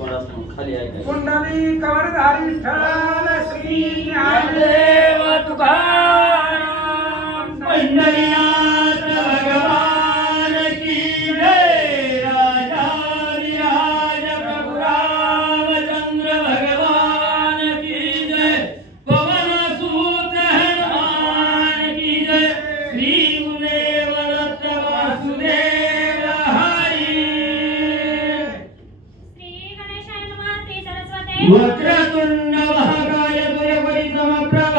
खाली आहे कुंडली कवरधारी विठ्ठल श्री ज्ञानदेव तुकाराम पंढरीनाथ भगवान की जय राजाधिराज प्रभु रामचंद्र भगवान की जय पवन सूत हनुमान की जय श्री गुरुदेव दत्त वासुदेव हरि श्री गणेशाय नमः श्री सरस्वते वक्रतुंड महाकाय सूर्यकोटि समप्रभ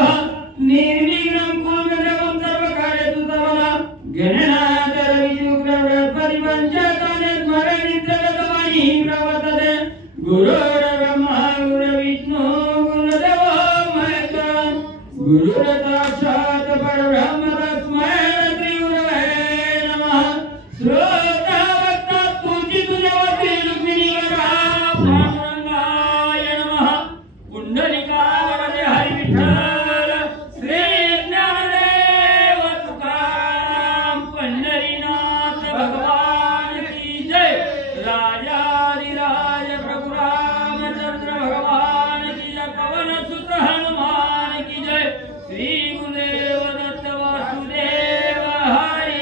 निर्विघ्नं कुरु देवं सर्वकार्येषु सर्वदा गणनाथ रविशुक्रबृहस्पति पंचताने स्मरणित्यगतवाणी प्रवर्तते गुरुर्ब्रह्मा गुरुर्विष्णु गुरुर्देवो महेश्वरः गुरुर्साक्षात् परब्रह्म तस्मै श्री गुरवे नमः श्रोता भक्ता तुझी तुझ्यावरती रुक्मिणी पांडुरंगाय नमः पुंडलिकावरती हरी विठ्ठल श्री ज्ञानदेव तुकाराम पंढरीनाथ भगवान की जय राजाधिराज प्रभु रामचंद्र भगवान की जय पवन सुत हनुमान की जय श्री गुरुदेव दत्त वासुदेव हरि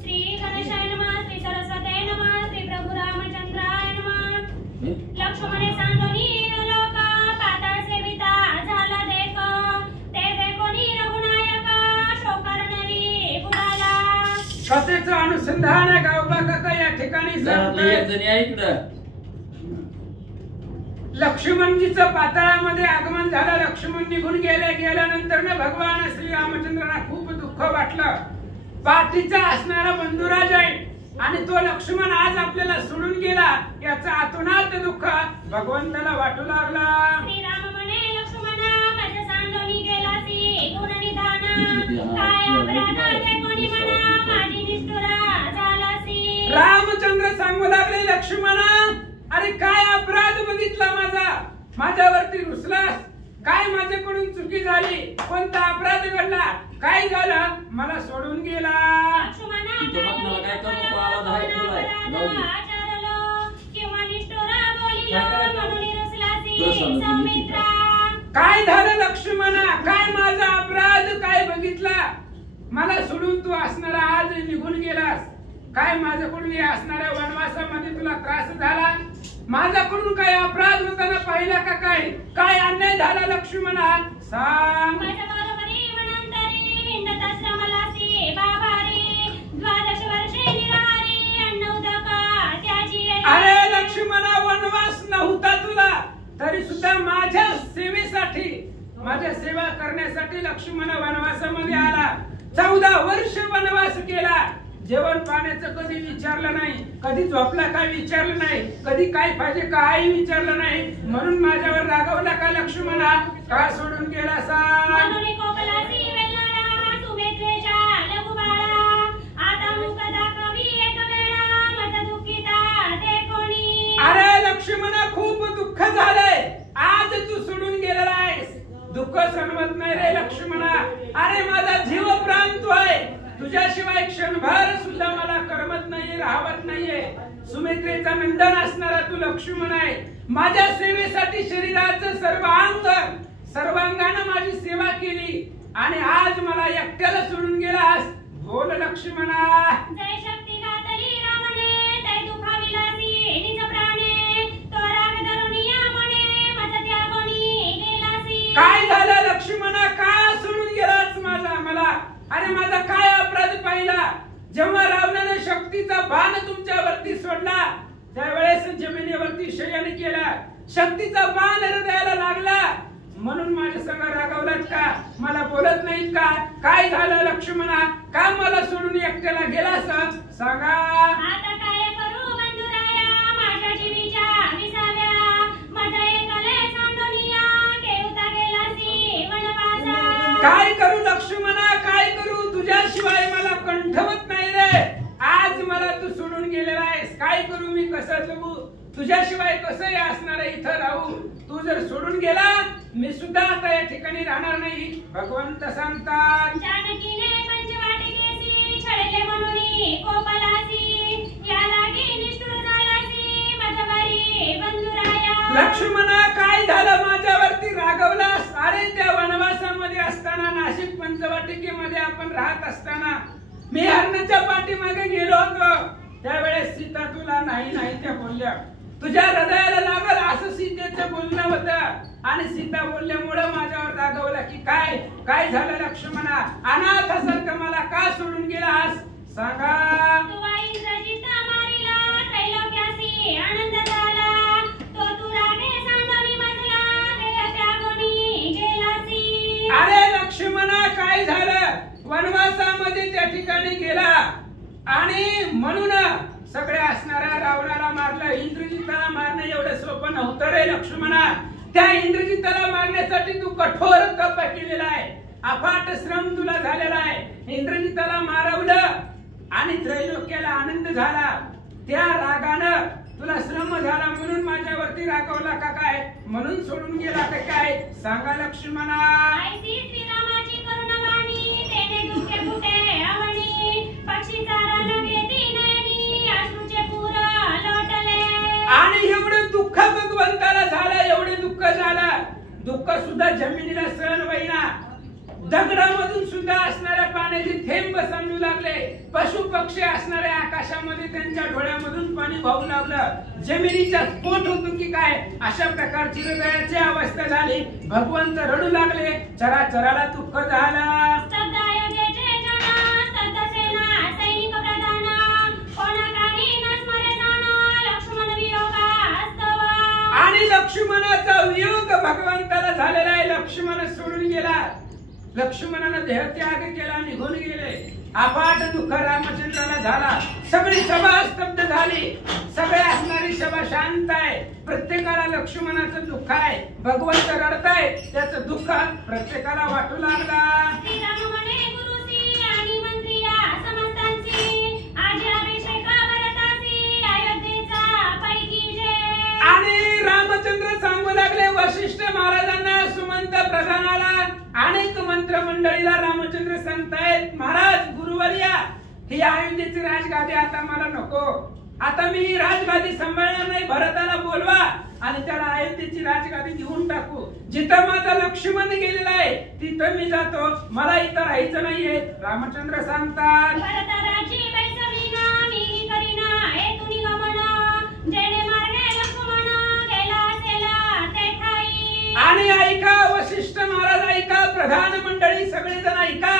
श्री गणेशाय नमः श्री सरस्वते नमः श्री प्रभु रामचंद्राय नमः लक्ष्मणे सांडोनी लोका पाताळ सेविता झाला देखो ते देखोनी रघुनायक शोकरनवी बुडाला कथेचं अनुसंधान गावबा काका या ठिकाणी सांगतात लक्ष्मणजीचं पाताळामध्ये आगमन झालं लक्ष्मण निघून गेल्यानंतर ना भगवान श्री रामचंद्रांना खूप दुःख वाटलं पाठीचा असणारा बंधुराज आहे आणि तो लक्ष्मण आज आपल्याला सोडून गेला याचा आतुनात दुःख भगवंताला वाटू लागला श्रीराम म्हणे लक्ष्मणा माझ्या सांडोनी गेलासी गुण निधान काय अपराधाचे कोणी म्हणा माझी निष्ठुरा झालासी रामचंद्र सांगू लागले लक्ष्मणा अरे काय अपराध बघितला माझ्यावरती रुसलास काय माझ्याकडून चुकी झाली कोणता अपराध घडला काय झालं मला सोडून गेला लक्ष्मणा काय करू आवाज आहे आचारलो किंवा निष्ठुरा बोलिलो म्हणून रुसलासी तो सांगतो सौमित्रा काय झालं लक्ष्मणा काय माझा अपराध काय बघितला मला सोडून तू असणारा आज निघून गेलास काय माझ्याकडून या असणाऱ्या वनवासामध्ये तुला त्रास झाला माझ्याकडून काय अपराध होताना पाहिला का काय अन्याय झाला लक्ष्मणा सांग माझ्या बरोबरी वनांतरी हिंडताश्रमलासी बाबारी द्वादश वर्षे निराहारी अन्न उदका त्याची अरे लक्ष्मणा वनवास नव्हता तुला तरी सुद्धा माझ्या सेवेसाठी माझ्या सेवा करण्यासाठी लक्ष्मण वनवासामध्ये आला 14 वर्ष वनवास केला जेवण पाण्याचं कधी विचारलं नाही कधी झोपला काय विचारलं नाही कधी काय पाहिजे काय विचारलं नाही म्हणून माझ्यावर रागवला का लक्ष्मणा का सोडून गेला सांग म्हणून कोकलासी वेल्लारा सुमेत्रेच्या लघुबाळा आता मुख दाखवी एक वेळा माझा दुःखिता ते कोणी अरे लक्ष्मणा खूप दुःख झालंय आज तू सोडून गेलेला आहेस दुःख सहन नाही रे लक्ष्मणा अरे माझा जीव प्राण तू आहे तुझ्याशिवाय क्षणभर सुद्धा मला करमत नाही राहत नाहीये सुमित्रेचा नंदन असणारा तू लक्ष्मण आहे माझ्या सेवेसाठी शरीराचं सर्वांगाने माझी सेवा केली आणि आज मला एकट्याला सोडून गेलास बोल लक्ष्मणा जय शक्ती गातली रावणे तै दुखाविलासी निज प्राणे तो राग धरुनिया म्हणे माझ्या त्यागोनी गेलासी काय झालं लक्ष्मणा का सोडून गेलास मला अरे माझा काय अपराध पाहिला जेव्हा रावणाने शक्तीचा बाण तुमच्यावरती सोडला त्यावेळेस जमिनीवरती शयन केला शक्तीचा बाण हृदयाला लागला म्हणून माझ्या संग रागवलात का मला बोलत नाहीत का काय झालं लक्ष्मणा का मला सोडून एकट्याला गेलास सांगा आता काय करू बंधुराया माझ्या जीवीच्या विसाव्या माझ्या एकले सांडोनिया केवता गेलासी वनवासा काय करू लक्ष्मणा काय करू तुझ्याशिवाय मला कंठवत नाही रे आज मला तू सोडून गेलेला आहेस काय करू मी कसं जगू तुझ्याशिवाय कसं असणार इथं राहू तू जर सोडून गेला मी सुद्धा आता या ठिकाणी राहणार नाही भगवंत सांगतात जानकीने पंचवाटिकेसी छळले म्हणून कोपलासी या लागी निष्ठुर ऐतिहासिक पंचवाटिकेमध्ये आपण राहत असताना मी हरणाच्या पाठीमागे गेलो होतो. त्यावेळेस सीता तुला नाही नाही त्या बोलल्या. तुझ्या हृदयाला लागल असं सीतेचं बोलणं होतं आणि सीता बोलल्यामुळे माझ्यावर रागवला की काय काय झालं लक्ष्मणा, अनाथासारखं मला का सोडून गेलास सांगा. तुवा इंद्रजिता मारिला त्रैलोक्यासी आनंद झाला, तो तू रागे सांडोनी मजला देह त्यागोनी गेलासी. अरे लक्ष्मणा काय झालं, वनवासामध्ये त्या ठिकाणी गेला आणि म्हणून सगळ्या असणाऱ्या रावणाला मारलं. इंद्रजिताला मारणं एवढं सोपं नव्हतं रे लक्ष्मणा. त्या इंद्रजिताला मारण्यासाठी तू कठोर तप केलेला आहे, अफाट श्रम तुला झालेला आहे. इंद्रजिताला मारवलं आणि त्रैलोक्याला आनंद झाला. त्या रागानं तुला श्रम झाला म्हणून माझ्यावरती रागवला का काय, म्हणून सोडून गेला का काय सांगा लक्ष्मणा. ऐसी श्रीरामाची करुणावाणी तेने दुःखे फुटे आवणी, पक्षी चारा न घेती नयनी अश्रूचे पूर लोटले. आणि एवढं दुःख भगवंताला झालं, एवढे दुःख झालं, दुःख सुद्धा जमिनीला सहन होईना. दगडामधून सुद्धा असणाऱ्या पाण्याचे थेंब सांडू लागले. पशु पक्षी असणाऱ्या आकाशामध्ये त्यांच्या डोळ्यामधून पाणी वाहू लागलं. जमिनीचा स्फोट होतो की काय अशा प्रकारची हृदयाची अवस्था झाली. भगवंत रडू लागले, चराचराला दुःख झाला. स्तब्ध अयोध्येचे जन, स्तब्ध सेना सैनिक प्रधान, कोणाकाही न स्मरे जाण लक्ष्मण वियोगास्तव. आणि लक्ष्मणाचा वियोग भगवंताला झालेला आहे. लक्ष्मण सोडून गेला, लक्ष्मणानं देहत्याग केला, निघून गेले. अफाट दुःख रामचंद्राला झाला. सगळी सभा स्तब्ध झाली, सगळ्या असणारी सभा शांत आहे. प्रत्येकाला लक्ष्मणाचं दुःख आहे, भगवंत रडताय, त्याचं दुःख प्रत्येकाला वाटू लागला. श्रीराम म्हणे गुरुसी आणि मंत्रिया समस्तांची, आज अभिषेक भरतासी अयोध्येचा पैकी जे. आणि रामचंद्र सांगू लागले वशिष्ठ महाराजांना, सुमंत प्रधानाला, अनेक मंत्रमंडळीला रामचंद्र सांगतायत महाराज गुरुवर्या, ही अयोध्येची राजगादी आता मला नको. आता मी राजगादी सांभाळणार नाही. भरताला बोलवा आणि त्याला अयोध्येची राजगादी देऊन टाकू. जिथं माझा लक्ष्मण गेलेला आहे तिथं मी जातो, मला इथं राहायचं नाहीये. रामचंद्र सांगतात भरतराजी बैसवीना मी करीना हे तुनी गमन, जेणे मार्गे लक्ष्मण गेला असेला ते ठाई. आणि ऐका वशिष्ठ महाराज, ऐका प्रधान मंडळी सगळेजण ऐका.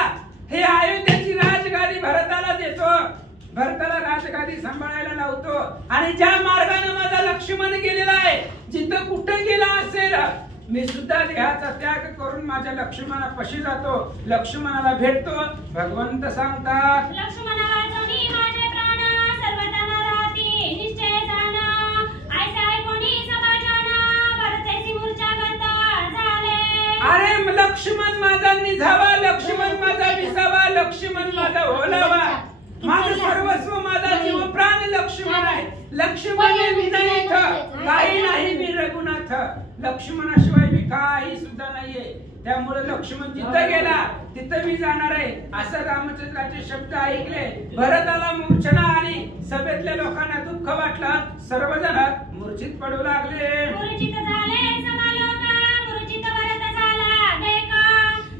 हे अयोध्येची राजगादी भरताला देतो, भरताला राजगादी सांभाळायला लावतो. आणि ज्या मार्गाने माझा लक्ष्मण गेलेला आहे, जिथं कुठे गेला असेल, मी सुद्धा देहाचा त्याग करून माझ्या लक्ष्मणापाशी जातो, लक्ष्मणाला भेटतो. भगवंत सांगतात लक्ष्मणा वाचोनी माझे प्राण, सर्वजना राहती निश्चय जाण, ऐसे ऐकोनी सभा जाण, भरतेसी मूर्छागत झाले. अरे लक्ष्मण माझा निझावा, लक्ष्मण माझा विसावा, लक्ष्मण माझा ओलावा, माझं सर्वस्व, माझा जीव प्राण लक्ष्मण आहे. लक्ष्मण विनायक काही नाही, मी रघुनाथ. लक्ष्मणाशिवाय मी काही सुद्धा नाहीये. त्यामुळे लक्ष्मण जिथं गेला तिथं मी जाणार आहे, असं रामचंद्राचे शब्द ऐकले. भरताला मूर्छना आली, सभेतल्या लोकांना दुःख वाटलं, सर्वजण मूर्छित पडू लागले. मूर्छित झाले सभा लोक, मूर्छित भरत झाला देख,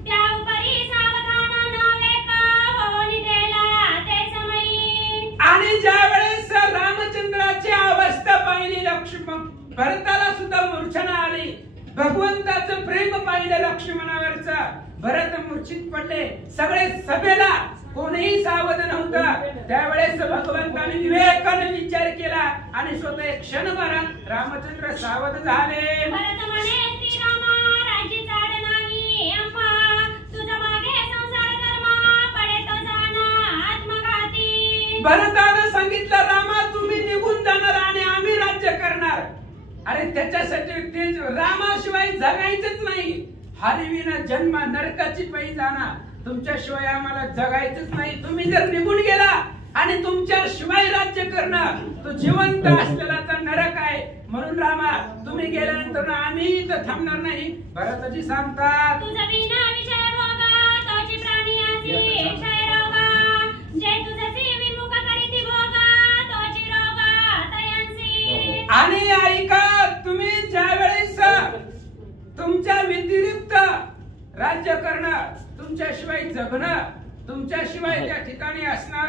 त्या उपरी सावधान नवेक, हो निद्रेला ते समयी. आणि ज्या वेळेस रामचंद्राची अवस्था पाहिली, लक्ष्मण भरताला सुद्धा मूर्छना आली. भगवंताचं प्रेम पाहिलं लक्ष्मणावरचा, भरत मूर्छित पडले. सगळे सभेला कोणीही सावध नव्हतं. त्यावेळेस भगवंताने विवेकाने विचार केला आणि स्वतः एक क्षणभर रामचंद्र सावध झाले. भरत म्हणे श्रीरामा राज्य झाड नाही अम्मा, तुझ्या मागे संसार धर्म पडे तो जाण आत्मघाती. भरतानं सांगितलं रामा तुम्ही निघून जाणार आणि आम्ही राज्य करणार. अरे त्याच्यासाठी ते रामाशिवाय जगायचंच नाही. हरिविना जन्म नरकाची पै जाणार, तुमच्याशिवाय आम्हाला जगायचंच नाही. तुम्ही जर निघून गेला आणि तुमच्या शिवाय राज्य करणं तो जिवंत असलेला तर नरक आहे. म्हणून रामा तुम्ही गेल्यानंतर आम्ही इथं थांबणार नाही. भरताजी सांगतात तुझा विना विजय भोगा, तोची प्राणी आसी क्षय रोगा, जे तुझसी विमुख करीती भोगा, तोची रोगा तयांसी. आणि ऐका, तुम्ही ज्या वेळेस तुमच्या व्यतिरिक्त राज्य करणं, तुमच्याशिवाय जगणं, तुमच्याशिवाय त्या ठिकाणी असणार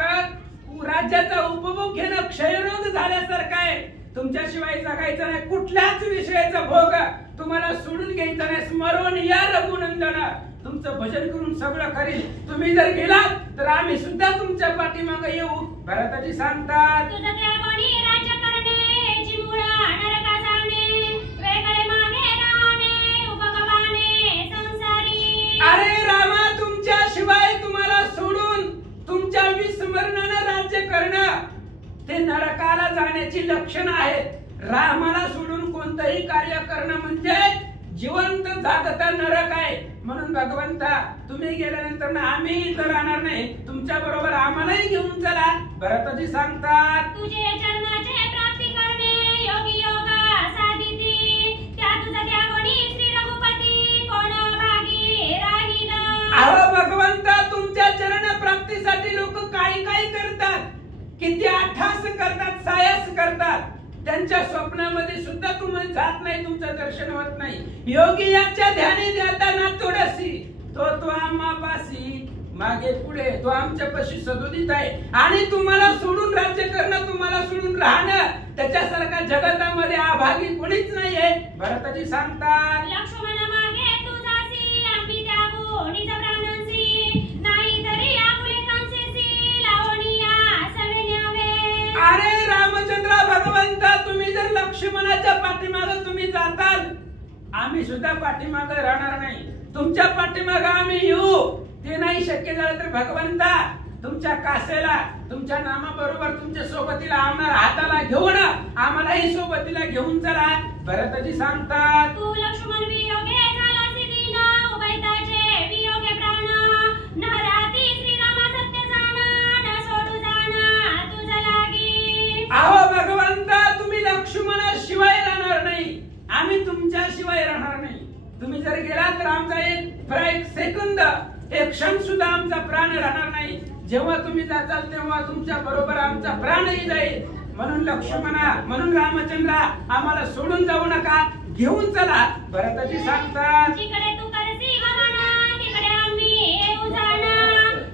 राज्याचा उपभोग घेणं क्षयरोग झाल्यासारखं आहे. तुमच्याशिवाय जगायचं नाही, कुठल्याच विषयाचा भोग तुम्हाला सोडून घ्यायचा नाही. स्मरण या रघुनंदन, तुमचं भजन करून सगळं करील. तुम्ही जर गेलात तर आम्ही सुद्धा तुमच्या पाठीमागे येऊ. भरताजी सांगतात, तुझं त्यागोनी राज्य करणे, चिमुळा नरका जाणे, वेगळे मागे राहणे, उपगमाने संसारी. अरे रामा, तुमच्याशिवाय तुम्हाला सोडून तुमच्या विस्मरणानं राज्य करणं ते नरकाला जाण्याची लक्षणं आहेत. रामाला सोडून कोणतंही कार्य करणं म्हणजे जिवंत जागता नरक आहे. म्हणून भगवंता, तुम्ही गेल्यानंतर ना आम्ही इथं राहणार नाही, तुमच्या बरोबर आम्हालाही घेऊन चला. भरताजी सांगतात, तुझे चरणाचे प्राप्ती करणे, योगी योगा साधिती, त्या तुझं त्यागोनी श्री रघुपती कोण भागी राहिला. अहो भगवंता, तुमच्या चरण प्राप्तीसाठी लोक काय काय करतात, किती अट्टहास करतात, सायास करतात. त्यांच्या स्वप्नामध्ये सुद्धा तुम्ही जात नाही, तुमचं दर्शन होत नाही. योगी याच्या ध्यानी देताना थोडीशी तो आम्हापाशी मागे पुढे तो आमच्यापाशी सदोदित आहे. आणि तुम्हाला सोडून राज्य करणं, तुम्हाला सोडून राहणं, त्याच्यासारखा जगतामध्ये अभागी कोणीच नाहीये. भरताजी सांगतात, लक्ष्मण मागे तू जासी, आम्ही त्यागो निज प्राणांसी, नाही तरी आपुले कांसेसी लावणीया सवे न्यावे. अरे रामचंद्र भगवंता, तुम्ही जर लक्ष्मणाच्या पाठीमागे तुम्ही जाताल, आम्ही सुद्धा पाठीमागे राहणार नाही. तुमच्या पाठीमागे आम्ही येऊ. ते नाही शक्य झालं तर भगवंता, तुमच्या कासेला, तुमच्या नामाबरोबर तुमच्या सोबतीला आम्हाला हाताला घेऊन आम्हालाही सोबतीला घेऊन चला. भरताजी सांगतात, तू लक्ष्मण वियोगे झालासी दीन, उभयताचे वियोगे प्राण, न राहती श्रीरामा सत्य जाण, न सोडू जाण तुझ लागी. अहो भगवंता, तुम्ही लक्ष्मणाशिवाय राहणार नाही, आम्ही तुमच्याशिवाय राहणार नाही. तुम्ही जर गेला तर आमचा एक सेकंद, एक क्षण सुद्धा आमचा प्राण राहणार नाही. जेव्हा तुम्ही जाताल तेव्हा तुमच्या बरोबर आमचा प्राणही जाईल. म्हणून लक्ष्मणा, म्हणून रामचंद्रा, आम्हाला सोडून जाऊ नका, घेऊन चला. भरताजी सांगतात, जिकडे तू करसी गमन, तिकडे आम्ही येऊ जाण,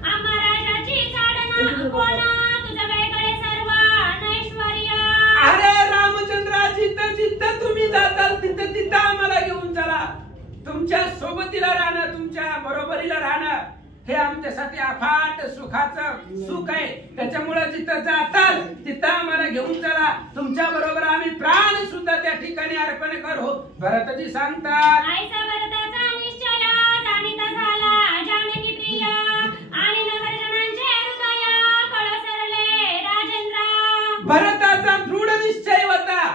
आम्हा राजाची चाडण कोण, तुझं वेगळे सर्व नैश्वर्य. अरे रामचंद्रा, जिथं जिथं तुम्ही जाताल तिथं तिथं आम्हाला घेऊन चला. तुमच्या सोबतीला राहणं, तुमच्या बरोबरीला राहणं हे आमच्यासाठी अफाट सुखाचं सुख आहे. त्याच्यामुळे जिथं जाताल तिथं आम्हाला घेऊन चला. तुमच्या बरोबर आम्ही प्राण सुद्धा त्या ठिकाणी अर्पण करू. भरताजी सांगतात, आईचा भरताचा निश्चय जाणीता झाला जानकी प्रिय, आणि नगरजनांचे हृदय कळसरले राजेंद्र. भरताचा दृढ निश्चय होता,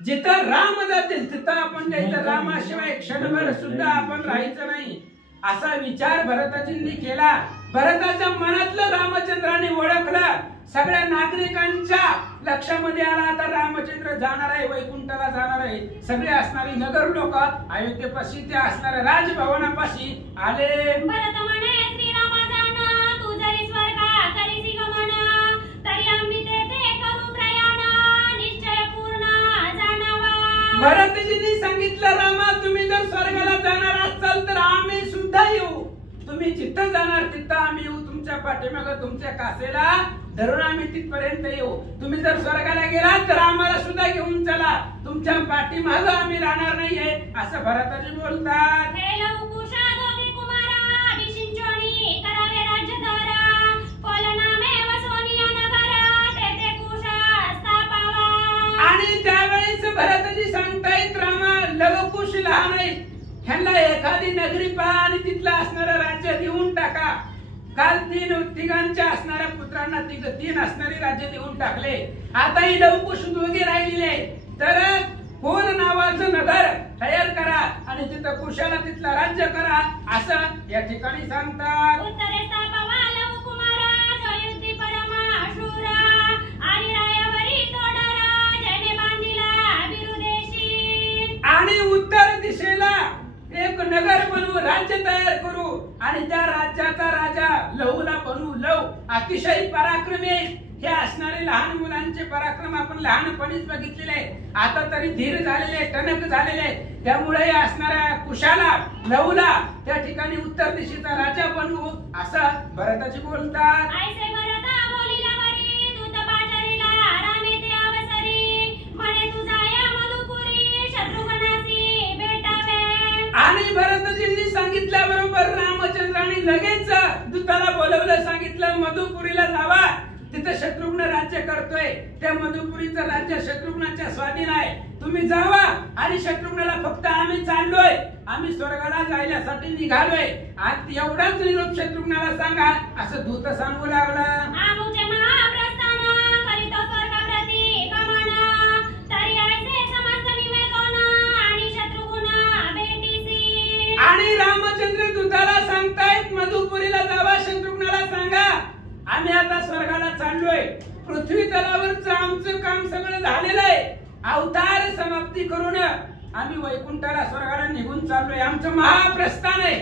जिथं राम जातील तिथं आपण जायचं, रामाशिवाय क्षणभर सुद्धा आपण राहायचं नाही, असा विचार भरताजींनी केला. भरताच्या मनातलं रामचंद्राने ओळखलं. सगळ्या नागरिकांच्या लक्षामध्ये आला, आता रामचंद्र जाणार आहे, वैकुंठाला जाणार आहे. सगळे असणारी नगर लोक अयोध्येपाशी, त्या असणाऱ्या राजभवनापाशी आले. भरत म्हणे, श्रीरामा जाण, तू जरी स्वर्गा करीसी गमन, तरी आम्ही तेथे करू प्रयाण, निश्चय पूर्ण जाणावा. भरतजींनी सांगितलं, रामा, तुम्ही जर स्वर्गाला जाणार असाल तर आम्ही सुद्धा येऊ. तुम्ही जिथं जाणार तिथं आम्ही येऊ. तुमच्या पाठीमागं तुमच्या कासेला धरून आम्ही तिथपर्यंत येऊ. तुम्ही जर स्वर्गाला गेलात तर आम्हाला सुद्धा घेऊन चला. तुमच्या पाठीमागं आम्ही राहणार नाहीये, असं भरताजी बोलतात. हे लवकुशा दोघे कुमारा, विशिंचोनी करावे राज्यधारा, कोलनामे वसोनिया नगरा, तेथे कुशा स्थापावा. आणि त्यावेळेस भरतजी सांगतायत, रामा, लवकुश लहान आहेत, ह्यांना एखादी नगरी पहा आणि तिथलं असणारं राज्य देऊन टाका. काल तिघांच्या असणाऱ्या पुत्रांना तीन असणारे राज्य देऊन टाकले. आता ही लवकुश दोघे राहिलेले, तर कोण नावाचं नगर तयार करा आणि तिथं कुशाला तिथलं राज्य करा, असं या ठिकाणी सांगतात. उत्तरे स्थापावा लवकुमारा, जयुद्धी परमा शूरा, आणि रायावरी तोडरा, जने बांधिला बिरुदेशी. आणि उत्तर दिशेला एक नगर बनवू, राज्य तयार करू, आणि त्या राज्याचा राजा लहूला बनवू. लव अतिशय पराक्रमी, हे असणारे लहान मुलांचे पराक्रम आपण लहानपणीच बघितलेले आहे. आता तरी धीर झालेले, टणक झालेले. त्यामुळे असणाऱ्या कुशाला, लवला त्या ठिकाणी उत्तर दिशेचा राजा बनवू असं भरताजी बोलतात. ऐसे भरता बोलिला वरी दूत पाचारिला रामे ते अवसरी म्हणे तुझा या मधुपुरी शत्रुघ्नासी भेटावे. आणि भरतजींनी सांगितल्याबरोबर रामचंद्रांनी लगेच दूताला बोलवलं, सांगितलं मधुपुरीला जावा, तिथे शत्रुघ्न राज्य करतोय. त्या मधुपुरीचं राज्य शत्रुघ्नाच्या स्वाधीन आहे. तुम्ही जावा. आणि शत्रुघ्नाला फक्त आम्ही चाललोय, आम्ही स्वर्गाला जायसाठी निघालोय, आज एवढाच निरोप शत्रुघ्नाला सांगा असं दूत सांगू लागला. आमुचे महाप्रस्थान करीतो स्वर्गाप्रती गमन तरी ऐसे समस्त निमे कोण आणि शत्रुघ्न भेटीसी. आणि रामचंद्र दूताला सांगतायत मधुपुरीला जावा, शत्रुघ्नाला सांगा आम्ही आता स्वर्गाला चाललोय. पृथ्वी तलावरचं आमचं काम सगळं झालेलं आहे. अवतार समाप्ती करून आम्ही वैकुंठाला स्वर्गाला निघून चाललोय. आमचं महाप्रस्थान आहे.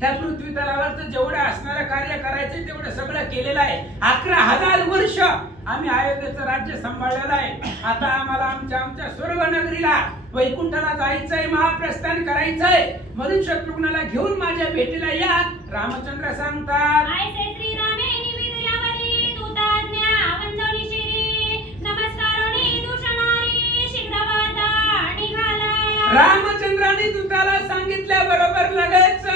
त्या पृथ्वी तलावरचं जेवढं असणारं कार्य करायचं तेवढं सगळं केलेलं आहे. 11,000 वर्ष आम्ही अयोध्येचं राज्य सांभाळलेलं आहे. आता आम्हाला आमच्या स्वर्ग नगरीला वैकुंठाला जायचंय, महाप्रस्थान करायचंय. म्हणून शत्रुघ्नाला घेऊन माझ्या भेटीला या रामचंद्र सांगतात. ऐसे श्रीरामे निवेदिल्यावरी दूताज्ञा वंदनी शिरी नमस्कारोनी दूषणारी शीघ्रवादा निघाला. रामचंद्रांनी दूताला सांगितल्याबरोबर लगेच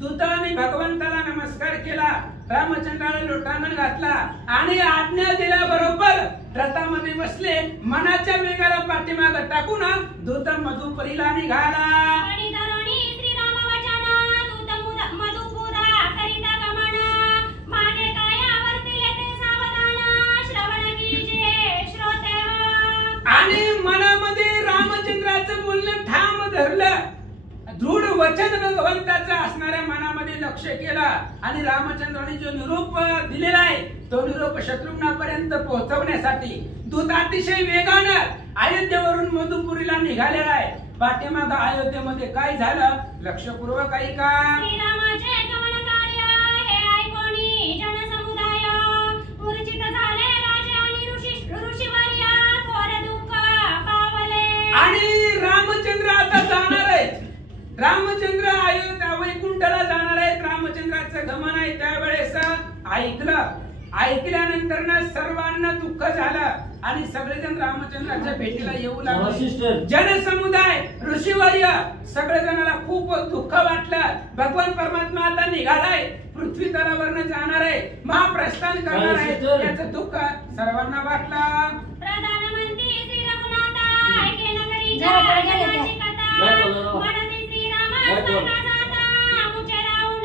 दूताने भगवंताला नमस्कार केला. रामचंद्राला लोटांगण घातला आणि आज्ञा दिल्याबरोबर रथामध्ये बसले. मनाच्या वेगाला पाठीमाग टाकून दूत मधुपुरीला निघाला. आणि धरणी श्रीराम वचन दूत मधुपुरा करिता गमन मागे काय आवर्तिले ते सावधान श्रवण कीजे श्रोते हो. आणि मनामध्ये रामचंद्राचं बोलणं ठाम धरलं. दृढ वचन भगवंताचं असणाऱ्या मनामध्ये लक्ष केलं. आणि रामचंद्रांनी जो निरोप दिलेला आहे तो निरोप शत्रुघ्नापर्यंत पोहोचवण्यासाठी दूत अतिशय वेगानं अयोध्येवरून मधुपुरीला निघालेला आहे. पाठीमाग अयोध्येमध्ये काय झालं लक्षपूर्वक ऐका. श्रीरामाचे गमन कार्य हे ऐकोनी जनसमुदाय मूर्छित झाले राजा आणि ऋषीवर्य थोर दुःख पावले. आणि रामचंद्र आता जाणार आहेत. रामचंद्र अयोध्या वैकुंठाला जाणार आहेत. रामचंद्राचं गमन आहे. त्यावेळेस ऐकल्यानंतर ना सर्वांना दुःख झालं आणि सगळेजण रामचंद्राच्या भेटीला येऊ लागले. जनसमुदाय, ऋषीवर्य सगळेजणांना खूप दुःख वाटलं. भगवान परमात्मा आता निघालाय, पृथ्वी तलावरनं जाणार आहे, महाप्रस्थान करणार आहे, याचं दुःख सर्वांना वाटलं. प्रधानमंत्री श्री रघुनाथा ऐके नगरीच्या जगाची कथा म्हणती श्रीरामा स्वर्गात आमुचे राहून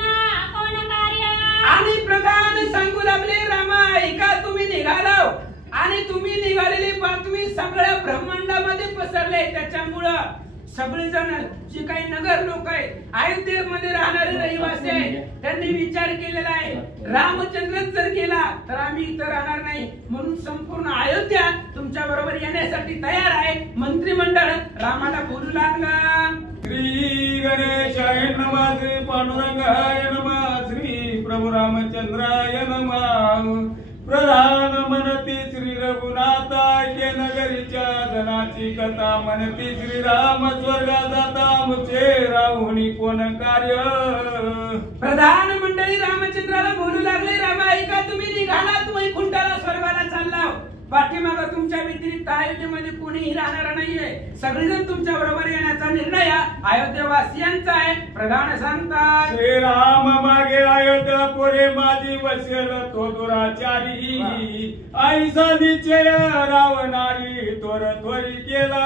कोण कार्य. आणि प्रधान सांगू लागले रामा ऐका, तुम्ही निघालाव आणि तुम्ही निघालेली बातमी सगळ्या ब्रह्मांडामध्ये पसरले. त्याच्यामुळं सगळेजण जे काही नगर लोक आहेत, अयोध्येमध्ये राहणारे रहिवासी आहेत, त्यांनी विचार केलेला आहे रामचंद्रच जर गेला तर आम्ही इथं राहणार नाही. म्हणून संपूर्ण अयोध्या तुमच्या बरोबर येण्यासाठी तयार आहे. मंत्रिमंडळ रामाला बोलू लागला. श्री गणेशाय नमः, श्री पांडुरंगाय नमः, श्री प्रभु रामचंद्राय नमः. प्रधान म्हणती श्री रघुनाथा ऐके नगरीच्या जनाची कथा म्हणती श्रीराम स्वर्गात जाता मुचे राहुनी कोण कार्य. प्रधान मंडळी रामचंद्राला बोलू लागले रामा ऐका, तुम्ही निघालात वैकुंठाला स्वर्गाला चालला. पाठीमाग तुमच्या व्यतिरिक्त अयोध्येमध्ये कोणीही राहणार नाहीये. सगळेजण तुमच्या बरोबर येण्याचा निर्णय अयोध्येवासियांचा आहे. प्रधान सांगतात श्रीराम मागे अयोध्या पुरे माझी वसेल तो दुराचारी. ऐसा निश्चय रावणारी तोर त्वरी केला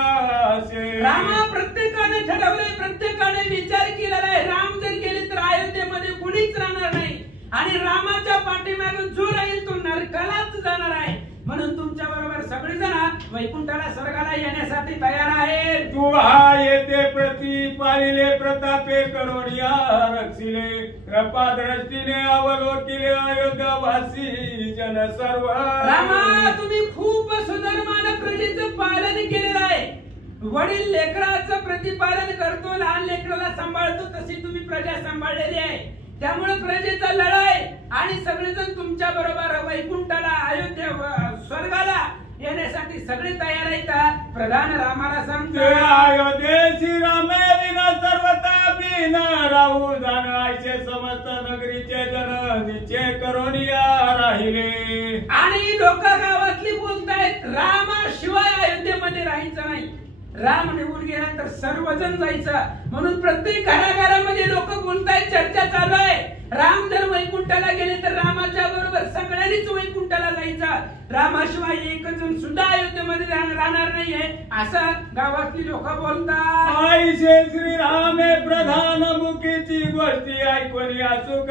असे. रामा प्रत्येकाने ठरवलंय, प्रत्येकाने विचार केलेला आहे. राम जर गेले तर अयोध्येमध्ये कुणीच राहणार नाही आणि रामाच्या पाठीमागे जो राहील तो नरकालाच जाणार आहे. म्हणून तुमच्या बरोबर सगळेजण वैकुंठाला स्वर्गाला येण्यासाठी तयार आहेत. तू हा येते प्रति पालिले प्रतापे करोडिया रक्षिले कृपा दृष्टीने अवलोकिले अयोध्यावासी जन सर्व. रामा तुम्ही खूप सुधर्मान प्रजेचं पालन केलेलं आहे. वडील लेकराचं प्रतिपालन करतो, लहान लेकराला सांभाळतो, तशी तुम्ही प्रजा सांभाळलेली आहे. त्यामुळे प्रजेचा लढाई आणि सगळेजण तुमच्या बरोबर वैकुंठाला अयोध्या स्वर्गाला येण्यासाठी सगळे तयार आहेत. प्रधान रामाला सांगतो अयोध्येशी रामे विना सर्वता बिन राहू जाण आयचे समस्त नगरीचे जन निश्चय करून या राहिले. आणि लोक गावातली बोलतायत रामाशिवाय अयोध्येमध्ये राहायचं नाही. राम निघून गेल्यानंतर सर्वजण जायचं म्हणून प्रत्येक घराघरामध्ये लोक बोलतायत, चर्चा चालू आहे. राम जर वैकुंठाला गेले तर रामाच्या बरोबर सगळ्यांनीच वैकुंठाला जायचं. रामाशिवाय एक जण सुद्धा अयोध्येमध्ये राहणार नाहीये असं गावातली लोक बोलतात. आईशे श्रीरामे प्रधान मुखीची गोष्टी ऐकून सुख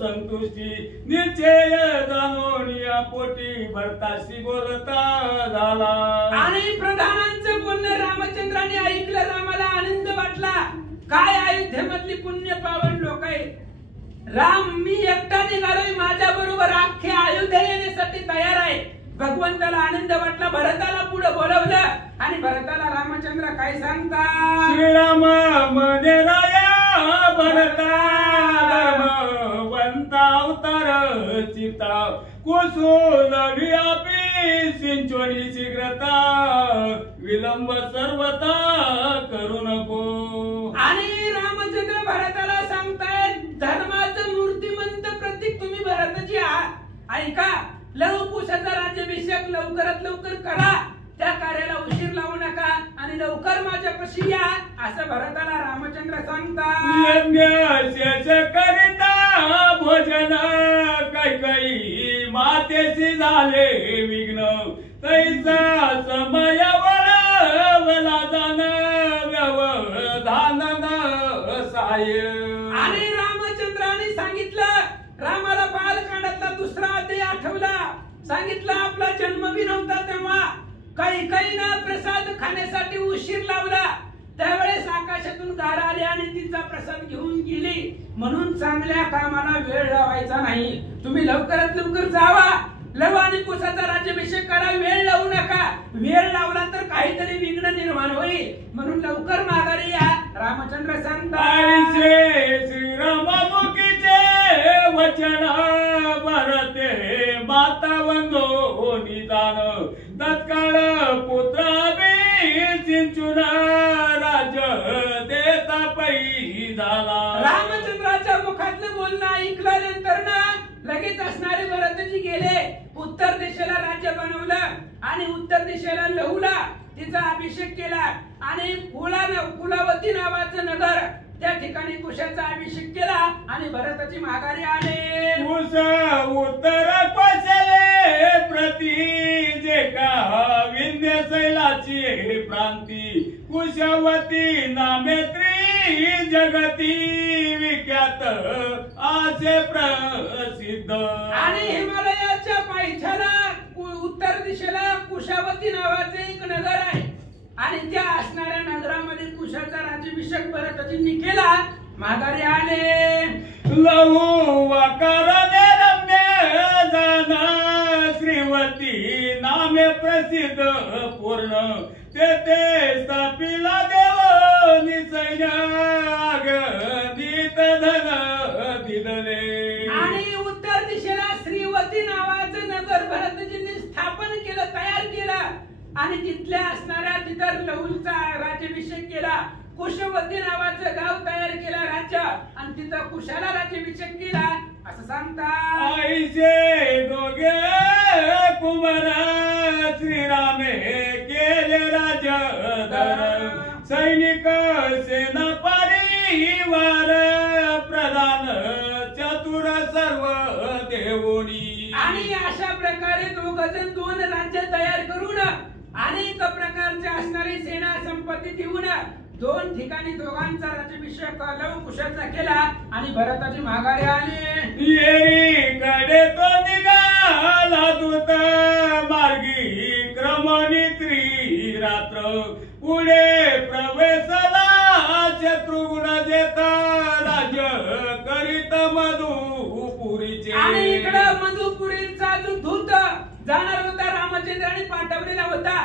संतुष्टी निश्चय जाणून या पोटी भरताशी बोलता झाला. आणि प्रधानांचं बोलणं रामचंद्राने ऐकलं. रामाला आनंद वाटला. काय अयोध्येमधली पुण्य पावन लोक आहेत. राम मी एकटा निघालोय, माझ्या बरोबर अख्खे अयोध्या येण्यासाठी तयार आहे. भगवंताला आनंद वाटला. भरताला पुढे बोलवलं आणि भरताला रामचंद्र काय सांगतात. श्रीराम मने राया भरता धर्मवंता अवतार चिता कुसूल व्यापी सिंचोनी शीघ्रता विलंब सर्वता करू नको. आणि रामचंद्र भरताला सांगतायत धर्माचं मूर्तिमंत प्रतीक तुम्ही भरताची आहात. ऐका, लवकुशाचा राज्याभिषेक लवकरात लवकर करा. त्या कार्याला उशीर लावू नका आणि लवकर माझ्यापाशी या असं भरताला रामचंद्र सांगतात. शेष करिता भोजन काही मातेशी झाले विघ्न तैसा समय वळवला जाण व्यवधान साय. आणि रामचंद्राने सांगितलं, रामाला बालकांडातला दुसरा अध्याय आठवला. सांगितलं आपला जन्म बी नव्हता तेव्हा काही ना प्रसाद खाण्यासाठी उशीर लावला. त्यावेळेस आकाशातून गार आली आणि तिचा प्रसाद घेऊन गेली. म्हणून चांगल्या कामाला वेळ लावायचा नाही. तुम्ही लवकरात लवकर जावा. लव आणि कुशाचा राज्याभिषेक करा. वेळ लावू नका. वेळ लावला तर काहीतरी विघ्न निर्माण होईल. म्हणून लवकर माघारी या रामचंद्र सांगतात. श्रीरामुखीचे वचन भरते माता वंदो निदान तत्काळ पुत्र सिंचून राज देता पै झाला. रामचंद्राच्या मुखातलं बोलणं ऐकल्यानंतर ना लगेच असणारे भरतजी गेले. उत्तर दिशेला राज्य बनवलं आणि उत्तर दिशेला लहुला तिचा अभिषेक केला आणि कुलावती नावाचं नगर त्या ठिकाणी कुशाचा अभिषेक केला आणि भरताची माघारी आले. कुश उत्तर कोशले प्रती जे का विंध्य शैलाची प्रांती कुशवती नामेत्री जगती विख्यात आसे प्रसिद्ध. आणि हिमालयाच्या पायथ्याला उत्तर दिशेला कुशावती नावाचे एक नगर आहे आणि त्या असणाऱ्या नगरामध्ये कुशाचा राज्याभिषेक भरतजींनी केला. माघारी आले. लहू वाकारणे रम्य जाना श्रीवती नामे प्रसिद्ध पूर्ण तेथे स्थापिला देव निसैन्य अगणित धन दिदले. आणि उत्तर दिशेला श्रीवती नावाचं नगर भरतजींनी स्थापन केलं, तयार केलं आणि तिथल्या असणाऱ्या तिथं लहुलचा राज्याभिषेक केला. कुशवती नावाचं गाव तयार केलं राज्य आणि तिथं कुशाला राज्याभिषेक केला असं सांगतात. आईचे दोघे कुमार श्रीरामे केले राजधर सैनिक सेना परिवार प्रधान चतुर सर्व देवोनी. आणि अशा प्रकारे दोघजण दोन राज्य तयार करून अनेक प्रकारच्या असणारी सेना संपत्ती देऊन दोन ठिकाणी दोघांचा राज्याभिषेक लवकुशाचा केला आणि भरताची माघारी आली. येरीकडे तो निघाला दूत मार्गी क्रमनित्री रात्र पुढे प्रवेशला शत्रुघ्न जेता राज्य करीत मधुपुरीचे. आणि इकडे मधुपुरीचा जो दूत जाणार होता रामचंद्राने पाठवलेला होता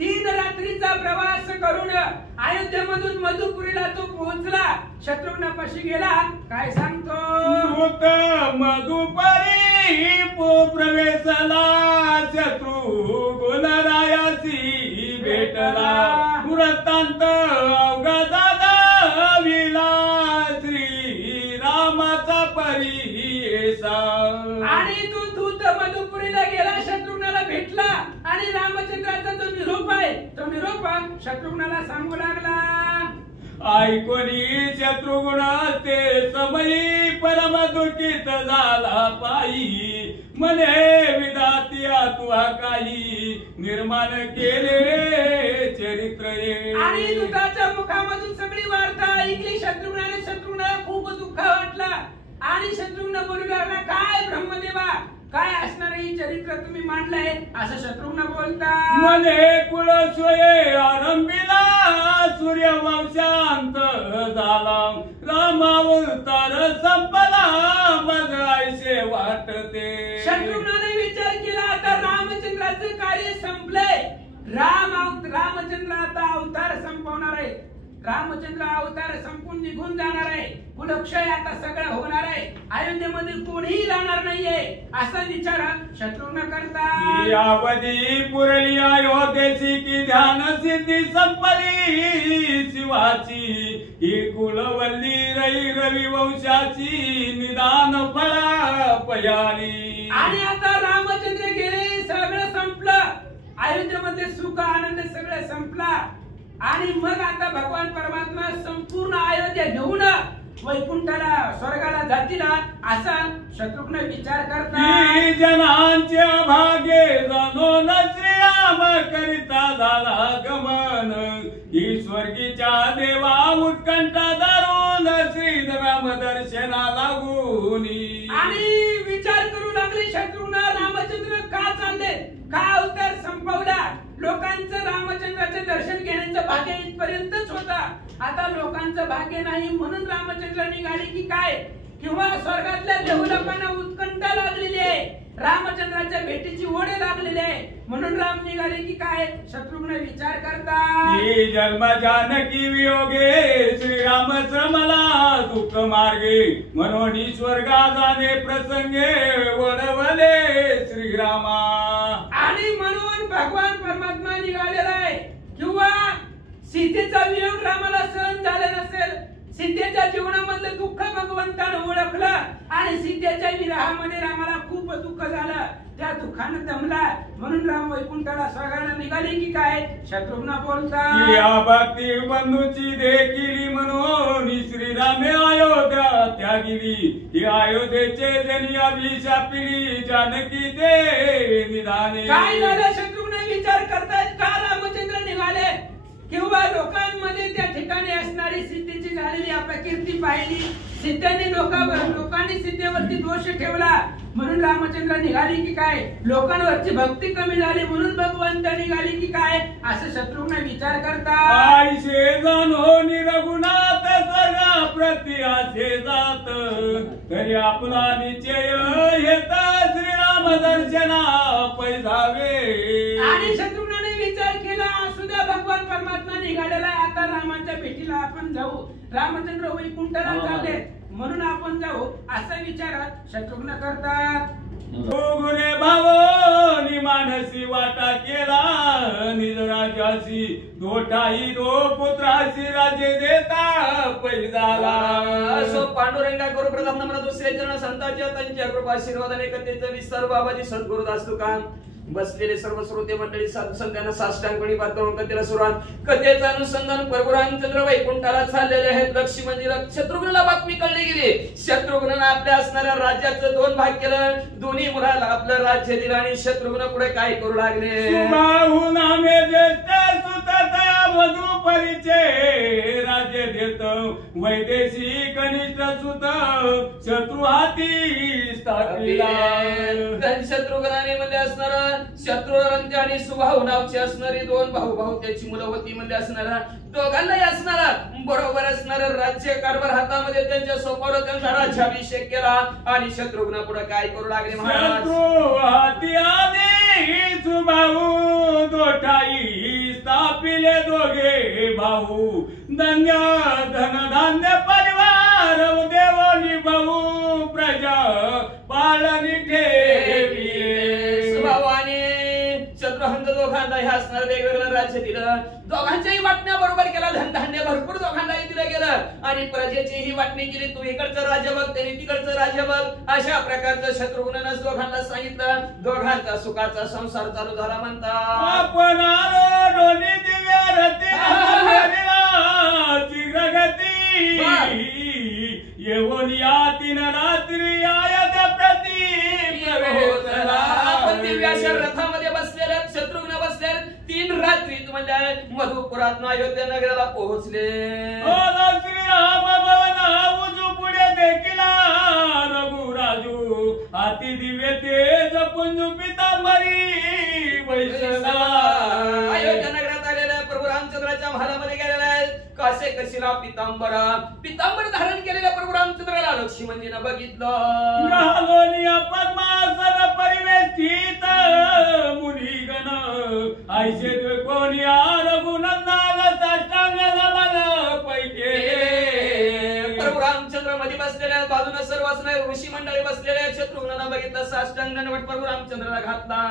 3 रात्रीचा प्रवास करून अयोध्येमधून मधुपुरीला तो पोहोचला. शत्रुघ्नापाशी गेला. काय सांगतो? दूत मधुपरी प्रवेशला शत्रुघ्नरायासी भेटला. वृत्तांत अवघा दाविला श्री रामाचा परिसा. आणि तो दूत मधुपुरीला गेला, शत्रुघ्नाला भेटला आणि रामचंद्राचा जो निरोप आहे तो निरोप शत्रुघ्नाला सांगू लागला. ऐकोनी शत्रुघ्न ते समयी परम दुःखित झाला पायी. म्हणे विधात्या तुहा काही निर्माण केले चरित्र. आणि दूताच्या मुखामधून सगळी वार्ता ऐकली शत्रुघ्नाने. शत्रुघ्नाला खूप दुःख वाटला आणि शत्रुघ्न बोलू लागला, काय ब्रह्मदेवा, काय असणार ही चरित्र तुम्ही मांडलंय असं शत्रुघ्न बोलता. म्हणे कुळ सोये आरंभीला सूर्यवंशांत झाला. रामावतार संपला मग ऐसे वाटते. शत्रुघ्नाने विचार केला, आता रामचंद्राचं कार्य संपलंय. रामचंद्र आता अवतार संपवणार आहे. रामचंद्र अवतार संपून निघून जाणार आहे. कुलक्षय आता सगळं होणार आहे. अयोध्येमध्ये कोणीही राहणार नाहीये असा विचार शत्रुघ्न करतात. यावधी पुरली अयोध्येची की ध्यान सिद्धी संपली शिवाची. ही कुलवल्ली रवी वंशाची निदान फळा पयाली. आणि आता रामचंद्र गेले, सगळं संपलं. अयोध्येमध्ये सुख आनंद सगळं संपला. आणि मग आता भगवान परमात्मा संपूर्ण अयोध्या घेऊन वैकुंठाला स्वर्गाला जातील असा शत्रुघ्न विचार करतात. जनांच्या भागे जाणून श्रीराम करिता झाला गमन. ही स्वर्गीच्या देवा उत्कंठा धरून श्रीराम दर्शना लागून. आणि विचार करू लागले शत्रुघ्न, रामचंद्र का चालले, का अवतार संपवला. लोकांचं रामचंद्राचे दर्शन घेण्याचं भाग्य इथपर्यंतच होता. आता लोकांचं भाग्य नाही म्हणून रामचंद्र निघाले की काय, किंवा स्वर्गातल्या देवलोकांना उत्कंठा लागलेली आहे. रामचंद्राच्या भेटीची ओढे लागलेली आहे म्हणून राम निघाले की काय शत्रुघ्न विचार करतात. जन्म जानकी वियोगे श्रीराम श्रमला दुःख मार्गे. म्हणून स्वर्गा जाणे प्रसंगे वळवले श्रीरामा. आणि म्हणून भगवान परमात्मा निघालेला आहे. किंवा सीतेचा वियोग रामाला सहन झाला नसेल. सीतेच्या जीवनामधलं दुःख भगवंतानं ओळखलं आणि सीतेच्या विरहामध्ये रामाला खूप दुःख झालं. त्या दुःखानं दमला म्हणून राम वैकुंठाला स्वर्गाला निघाले की काय शत्रुघ्न बोलतात. या भक्ती बंधूची देखील म्हणून श्रीरामे अयोध्या त्यागिली. ही अयोध्येचे जनी अभिशापिली जानकी ते निधाने. काय झालं शत्रुघ्न विचार करतायत, का रामचंद्र निघाले. किंवा लोकांमध्ये त्या ठिकाणी असणारी सीतेची झालेली अपकीर्ती पाहिली. सीतेने लोकांनी सीतेवरती दोष ठेवला म्हणून रामचंद्र निघाली की काय. लोकांवरची भक्ती कमी झाली म्हणून भगवंत निघाली की काय असं शत्रुघ्न विचार करतात. आईशे जाणो रघुनाथ स्वर्गा प्रति आशे जात. तरी आपला निश्चय येत श्रीराम दर्शना पैजावे. आणि शत्रुघ्नाने विचार केला, सुद्धा भगवान परमात्मा निघालेला आहे. आता रामाच्या भेटीला आपण जाऊ. रामचंद्र वैकुंठाला चालले म्हणून आपण जाऊ असा विचार शत्रुघ्न करतात. गुणे भावनी मानसी वाटा केला. निज राजासी दोठाई दो पुत्रासी राजे देता पैजाला. असो पांडुरंगा गुरु प्रथम नम्र दुसरे जन संतांच्या त्यांच्या कृपा आशीर्वादाने कथेचं विस्तार बाबाजी सद्गुरु दास तुकाराम. बसलेले सर्व श्रोते मंडळी साधू संतांना साष्टांगपणी पातळून कथेला सुरुवात. कथेचं अनुसंधान प्रभू रामचंद्र वैकुंठाला चाललेले आहेत. लक्ष्मी मंदिरात शत्रुघ्नाला बातमी कळली गेली. शत्रुघ्नानं आपल्या असणाऱ्या राज्याचं 2 भाग केलं. दोन्ही मुलाला आपलं राज्य दिलं आणि शत्रुघ्न पुढे काय करू लागले. बाहू नामे ज्येष्ठ सुतता मधुपरीचे राज्य येत वैदेशी कनिष्ठ सुत शत्रू हाती स्थापिला. शत्रुघ्नाने मध्ये असणार शत्रुघ्न आणि सुभाऊ नावची असणारी दोन भाऊ त्याची मुलं होती मध्ये असणारा दोघांनाही असणारा बरोबर असणार राज्य कारभार हातामध्ये त्यांच्या सोपवलं त्यांचा राज्याभिषेक केला आणि शत्रुघ्न पुढे काय करू लागले महाराज. शत्रू हाती आले सुभाऊ दोठाई स्थापिले दोघे भाऊ धन्य धनधान्य परिवार देवली भाऊ प्रजा पाळणी ठेवी. सुभाऊ आणि शत्रुघ्न दोघांना हे असणार वेगवेगळं राज्य दिलं. दोघांच्याही वाटण्या बरोबर केला धनधान्य भरपूर दोघांनाही दिलं गेलं आणि प्रजेची ही वाटणी केली. तू इकडचं राज्य बघ त्यांनी तिकडचं राज्य बघ अशा प्रकारचं शत्रुघ्नानं दोघांना सांगितलं. दोघांचा सुखाचा संसार चालू झाला म्हणतात. आपण आलो डोली दिव्या रती येऊन या तीन रात्री आया प्रती आपण दिव्याच्या रथामध्ये बसलेले शत्रुघ्न बसले 3 रात्री म्हणजे मधुपुरात अयोध्या नगराला पोहोचले. श्रीराम भवन उजू पुढे देखील रघुराजू हाती दिवे तेज पुंजू पितांबरी वैष्णव. अयोध्या नगरात आलेल्या प्रभू रामचंद्राच्या महालामध्ये गेलेला आहे. कासे कशीला पितांबर धारण केलेल्या प्रभू रामचंद्राला लक्ष्मणजीनं बघितलं. पद्मासन परिवेष्टित मुनिगण ऐसे कोणी रघुनंदन साष्टांग नमन पैके. प्रभू रामचंद्र मध्ये बसलेल्या बाजूने सर्व असणारे ऋषी मंडळी बसलेल्या शत्रुघ्नानं बघितलं साष्टांग नमन प्रभू रामचंद्राला घातला.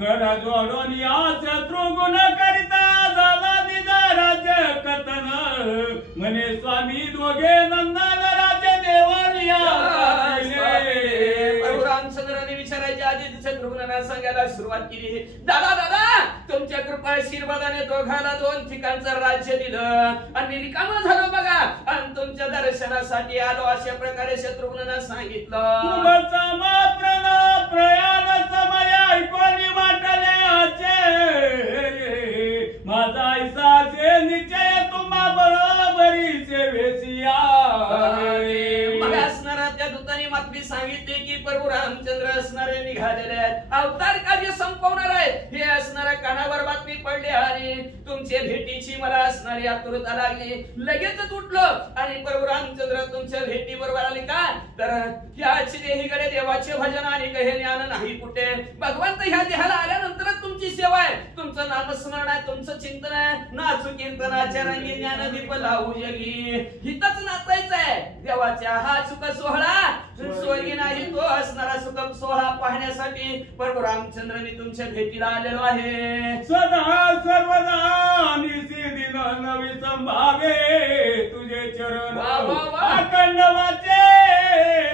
गडा जोडून या शत्रुघ्न करिता झाला निजा राज्य कथन म्हणे स्वामी दोघे नंदन राज्य देवानिया. प्रभू रामचंद्राने विचारायच्या आधी शत्रुघ्नाला सांगायला सुरुवात केली. दादा तुमच्या कृपा आशीर्वादाने दोघाला 2 ठिकाणचं राज्य दिलं आणि रिकामं झालं बघा आणि तुमच्या दर्शनासाठी आलो अशा प्रकारे शत्रुघ्नानं सांगितलं. तुमचा प्रयाण समय ऐकून वाटले माझा ऐसा निश्चय तुम्हा बरोबरी सेवेसिया. मग असणारा त्या दूताने बातमी सांगितली की प्रभू रामचंद्र असणारे निघालेले आहेत. अवतार कार्य संपवणार आहे हे असणाऱ्या कानावर बातमी पडली आणि तुमच्या भेटीची मला असणारी आतुरता लागली. लगेचच उठलो आणि प्रभू रामचंद्र तुमच्या भेटी बरोबर आले का तर ह्याची देहीकडे देवाचे भजन आणि काही ज्ञान नाही कुठे. भगवंत ह्या देहाला आल्यानंतरच तुमची सेवा आहे तुमचं नामस्मरण आहे तुमचं चिंतन आहे नाचू कीर्तनाच्या रंगी ज्ञान दीप लावू जगी. हितच नाचायचं आहे देवाच्या हा सुख सोहळा स्वर्गी नाही तो असणारा सुख सोहळा पाहण्यासाठी प्रभू रामचंद्रांनी तुमच्या भेटीला आलेलो आहे. सदा सर्वदा निसिदिन नवी संभावे तुझे चरण अखंड वाचे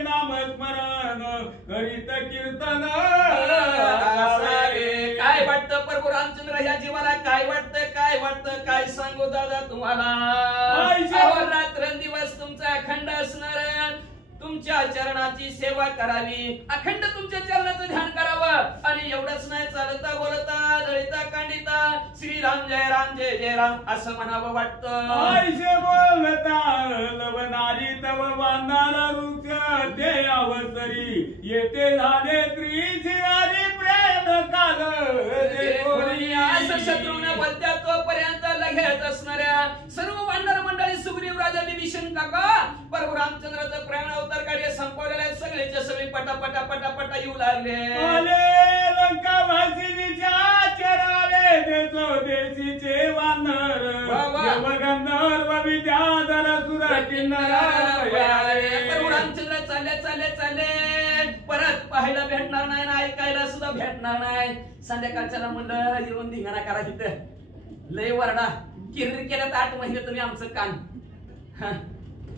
नामस्मरण करीत कीर्तन. काय वाटतं प्रभू रामचंद्र ह्या जीवाला काय वाटतं काय सांगू दादा तुम्हाला. रात्रंदिवस तुमचा अखंड असणार तुमच्या चरणाची सेवा करावी अखंड तुमच्या चरणाचं ध्यान करावं आणि एवढंच नाही चालता बोलता दळिता कांडिता श्रीराम जय जय राम असं म्हणावं वाटतं. ऐसे बोलता लवनारी तव बांधारा वृक्ष ते अवसरी येते झाले त्रिशिरारी प्रेम काल. असं शत्रूने बोलत्या तोपर्यंत लगेच असणाऱ्या सर्व वानर मंडळी सुग्रीव राजा विभीषण काका प्रभू रामचंद्राचं प्राण अवतार कार्य संपवलेलं आहे. सगळेच्या सगळे पटापटा येऊ लागले. लंका वासिनीच्या चराले देशो देशीचे वानर देवगंधर्व विद्याधर सुर किन्नर. प्रभू रामचंद्र चालले परत पाहायला भेटणार नाही ना ऐकायला सुद्धा भेटणार नाही. संध्याकाळच्याला मंडळ येऊन धिंगाणा करा तिथं लय वरडा किरीर केलं 8 महिने तुम्ही आमचं कान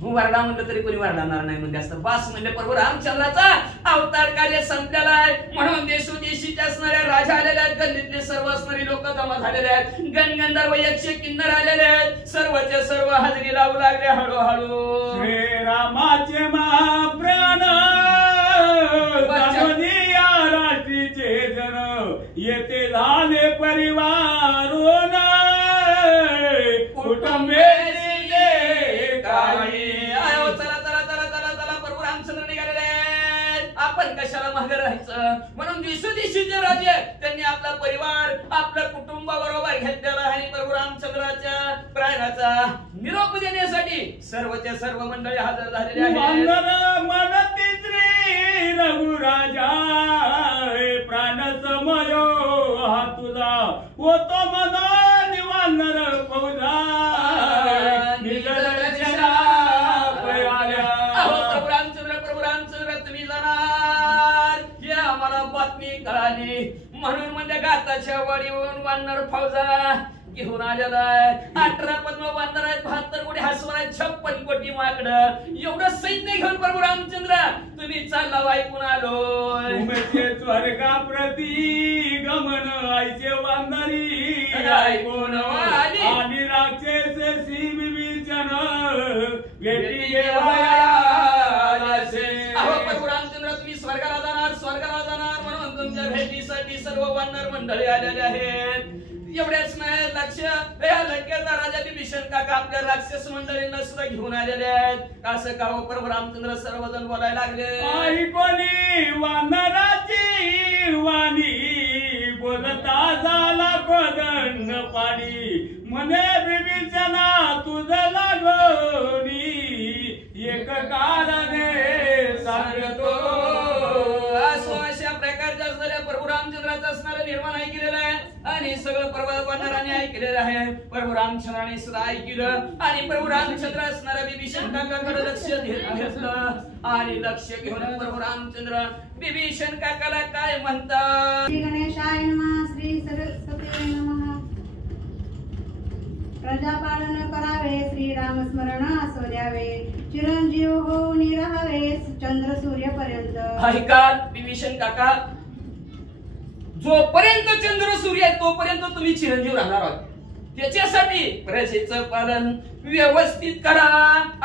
वरडा म्हणलं तरी कोणी वरडणार नाही म्हणजे असं बास म्हणजे प्रभू रामचंद्राचा अवतार कार्य संपलेला आहे. म्हणून देशोदेशीच्या असणाऱ्या राजा आलेल्या आहेत गल्लीतले सर्व असणारी लोक जमा झालेले आहेत. गणगंधर्व यक्ष किन्नर आलेले आहेत. सर्वचे सर्व हजेरी लावू लागले हळूहळू. श्रीरामाचे महाप्राण राष्ट्रीचे जन येते झाले परिवार कुटुंबे मागे राहायचं. म्हणून दिवसोदिवशीचे राजे त्यांनी आपला परिवार आपल्या कुटुंबाबरोबर घेतलेला आणि प्रभू रामचंद्राच्या प्राणाचा निरोप देण्यासाठी सर्वच्या सर्व मंडळी हजर झालेले आहेत. वानर मनती श्री रघुराजा प्राण समयो हा तुझा होतो मनाने वानर फौजा प्रभू रामचंद्र तुम्ही जाणार हे आम्हाला बातमी कळाली. म्हणून म्हणजे गाताच्या वाडीवरून वानर फौजा घेऊन आलेला आहे. 18 पद्म वानर आहेत, 72 कोटी हसवर आहेत, 56 कोटी माकड एवढं सैन्य घेऊन प्रभू रामचंद्र तुम्ही चालला ऐकून आलोय. तुमचे स्वर्गाप्रती गमन आईचे वानरी ऐकून आली आणि राक्षसे श्री विभीषण भेटी प्रभू रामचंद्र तुम्ही स्वर्गाला जाणार म्हणून तुमच्या भेटीसाठी सर्व वानर मंडळी आलेले आहेत. एवढेच नाही लक्ष लंकेचा राजा विभीषण काका आपल्या राक्षस मंडळींना सुद्धा घेऊन आलेले आहेत. असं का प्रभू रामचंद्र सर्वजण बोलायला लागले. कोणी वानराची वाणी बोलता झाला कोदंड पाणी म्हणे विभीषणा तुझं लागोनी एक कारणे सांगतो. अशा प्रकारच्या असणाऱ्या प्रभू रामचंद्राचं असणारं निर्माण ऐकलेलं आहे आणि सगळं वानराने ऐकलेलं आहे. प्रभू रामचंद्राने सुद्धा ऐकलं आणि प्रभू रामचंद्र असणाऱ्या विभीषण काकाकडे लक्ष घेतलं आणि लक्ष घेऊन प्रभू रामचंद्र विभीषण काकाला काय म्हणतात. श्री गणेशाय नमः. श्री सरस्वती नमः. प्रजापालन करावे, श्रीराम स्मरण असो द्यावे, चिरंजीव होऊन राहावे चंद्र सूर्यपर्यंत. ऐका विभीषण काका, जोपर्यंत चंद्र सूर्य आहे तोपर्यंत तुम्ही चिरंजीव राहणार आहात. त्याच्यासाठी प्रजेचं पालन व्यवस्थित करा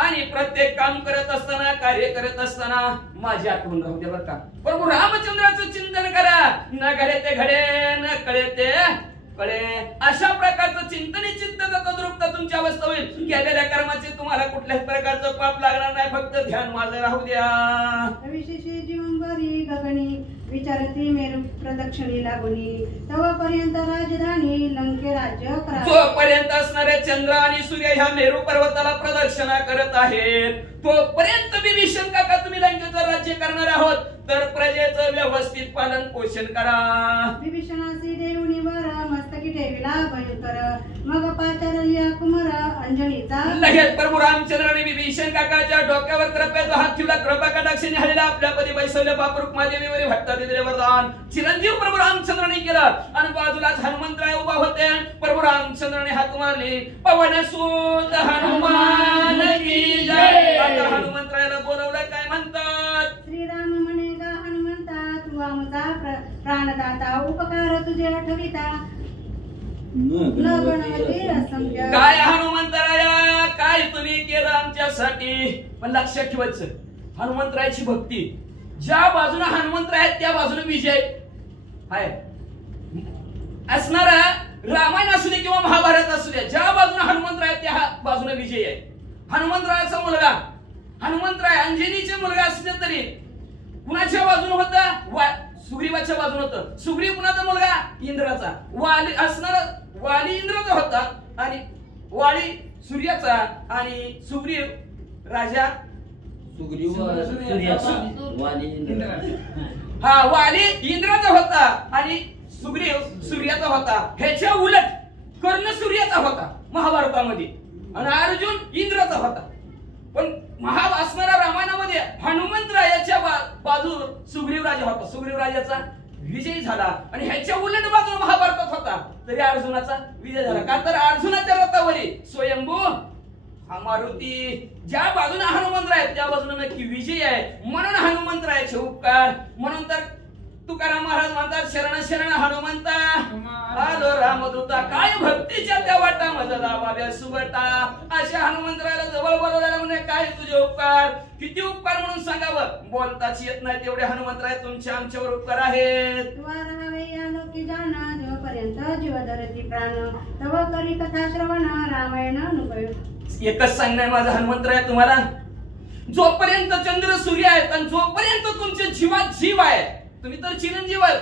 आणि प्रत्येक काम करत असताना कार्य करत असताना माझी आठवण राहू द्या बरं का. प्रभू रामचंद्राचं चिंतन करा. न घडे ते घडे, न कळे ते कळे. अशा प्रकारचं चिंतन तद्रुपता तुमची अवस्था होईल. केलेल्या कर्माचे तुम्हाला कुठल्याच प्रकारचं पाप लागणार नाही. फक्त ध्यान माझं राहू द्या. विशेषी जीवनभरी गगनी विचारती मेरू प्रदक्षिणी लागुनी तवपर्यंत राजधानी लंके राज्य करा. जोपर्यंत असणारे चंद्र आणि सूर्य ह्या मेरू पर्वताला प्रदक्षिणा करत आहेत तोपर्यंत विभीषण काका तुम्ही लंकेचं राज्य करणार आहोत. तर प्रजेचं व्यवस्थित पालन पोषण करा. विभीषणासी देऊनीवर मस्तकी ठेविला भयंकर मग पाचारलिया कुमार अंजनीचा. लगेच प्रभू रामचंद्राने विभीषण काकाच्या डोक्यावर कृपेचा हात ठेवला. कृपा कटाक्षाने आलेला आपल्या पदी बैसवल्या बाप रुक्मादेवीवर भट्टा दिलेले वरदान चिरंजीव प्रभू रामचंद्राने केलं आणि बाजूलाच हनुमंतराय उभा होते. प्रभू रामचंद्राने हात मारले. पवन सुत हनुमान की जय. आता हनुमंतरायाला बोलवलं काय म्हणतात. श्रीराम म्हणे गा हनुमंता तू आमचा प्राणदाता उपकार तुझे आठविता न गणवती असंख्य. काय हनुमंतराया काय तुम्ही केलं आमच्यासाठी. पण लक्षात ठेवायचं हनुमंतरायाची भक्ती ज्या बाजूने हनुमंतराय आहेत त्या बाजूने विजय आहे असणारा. रामायण असू दे किंवा महाभारत असू द्या ज्या बाजूने हनुमंतराय आहेत त्या बाजूने विजय आहे. हनुमंतरायाचा मुलगा हनुमंतराय अंजनीचे मुलगा असले तरी कुणाच्या बाजूने होता. सुग्रीवाच्या बाजूने होतं. सुग्रीव कुणाचा मुलगा इंद्राचा. वाली असणारा वाली इंद्राचा होता आणि वाली सूर्याचा आणि सुग्रीव राजा हा वाली इंद्राचा होता आणि सुग्रीव सूर्याचा होता. ह्याच्या उलट कर्ण सूर्याचा होता महाभारतामध्ये आणि अर्जुन इंद्राचा होता. पण असणारा रामायणामध्ये हनुमंतरायाच्या बाजू सुग्रीव राजा होता. सुग्रीव राजाचा विजय झाला आणि ह्याच्या उलट बाजू महाभारतात होता तरी अर्जुनाचा विजय झाला. का तर अर्जुनाच्या रथावरी स्वयंभू हा मारुती ज्या बाजूने हनुमंतराय त्या बाजूने नक्की विजय आहे. म्हणून हनुमंतरायाचे उपकार. म्हणून तर तुकाराम महाराज म्हणतात शरण शरण हनुमंता आलो रामदूता काय भक्तीच्या त्या वाटा माझा लावाव्या सुबटा. अशा हनुमंतरायाला जवळ बोलवलेला म्हणे काय तुझे उपकार. किती उपकार म्हणून सांगावं बोलताच येत नाही तेवढे हनुमंतराय तुमच्या आमच्यावर उपकार आहेत. राहावे या लोकी जाण जोपर्यंत जीव धरती प्राण तव करी कथा श्रवण रामायण अनुभव. एकच सांगणार माझा हनुमंतराय तुम्हाला जोपर्यंत चंद्र सूर्य आहेत आणि जोपर्यंत तुमच्या जीवात जीव आहे तुम्ही तर चिरंजीव आहे,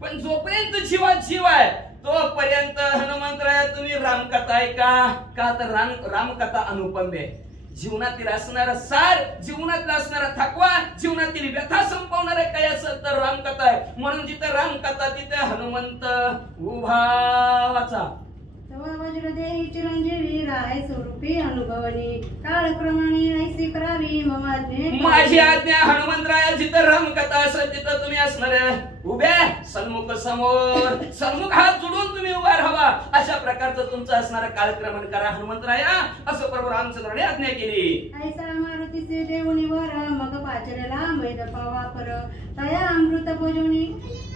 पण जोपर्यंत जीवात जीव आहे तोपर्यंत हनुमंतराया तुम्ही रामकथा ऐका. का तर रामकथा अनुपम आहे. जीवनातील असणारा सार, जीवनातला असणारा थकवा, जीवनातील व्यथा संपवणारे काय असेल तर रामकथा आहे. म्हणून जिथे रामकथा तिथे हनुमंत उभाचा. वज्रदेही चिरंजीवी राय स्वरूपी अनुभवनी काळप्रमाणे ऐसी करावी मम आज्ञे. माझी आज्ञा हनुमंतराया. जिथं रामकथा असेल तिथं तुम्ही असणार उभे सन्मुख समोर, सन्मुख हात जोडून तुम्ही उभा राहावा. अशा प्रकारचं तुमचं असणारं कालक्रमण करा हनुमंतराया, असं प्रभू रामचंद्राने आज्ञा केली. ऐसा मारुतीचे देऊनीवर मग पाचरेला मैद वापर तया अमृत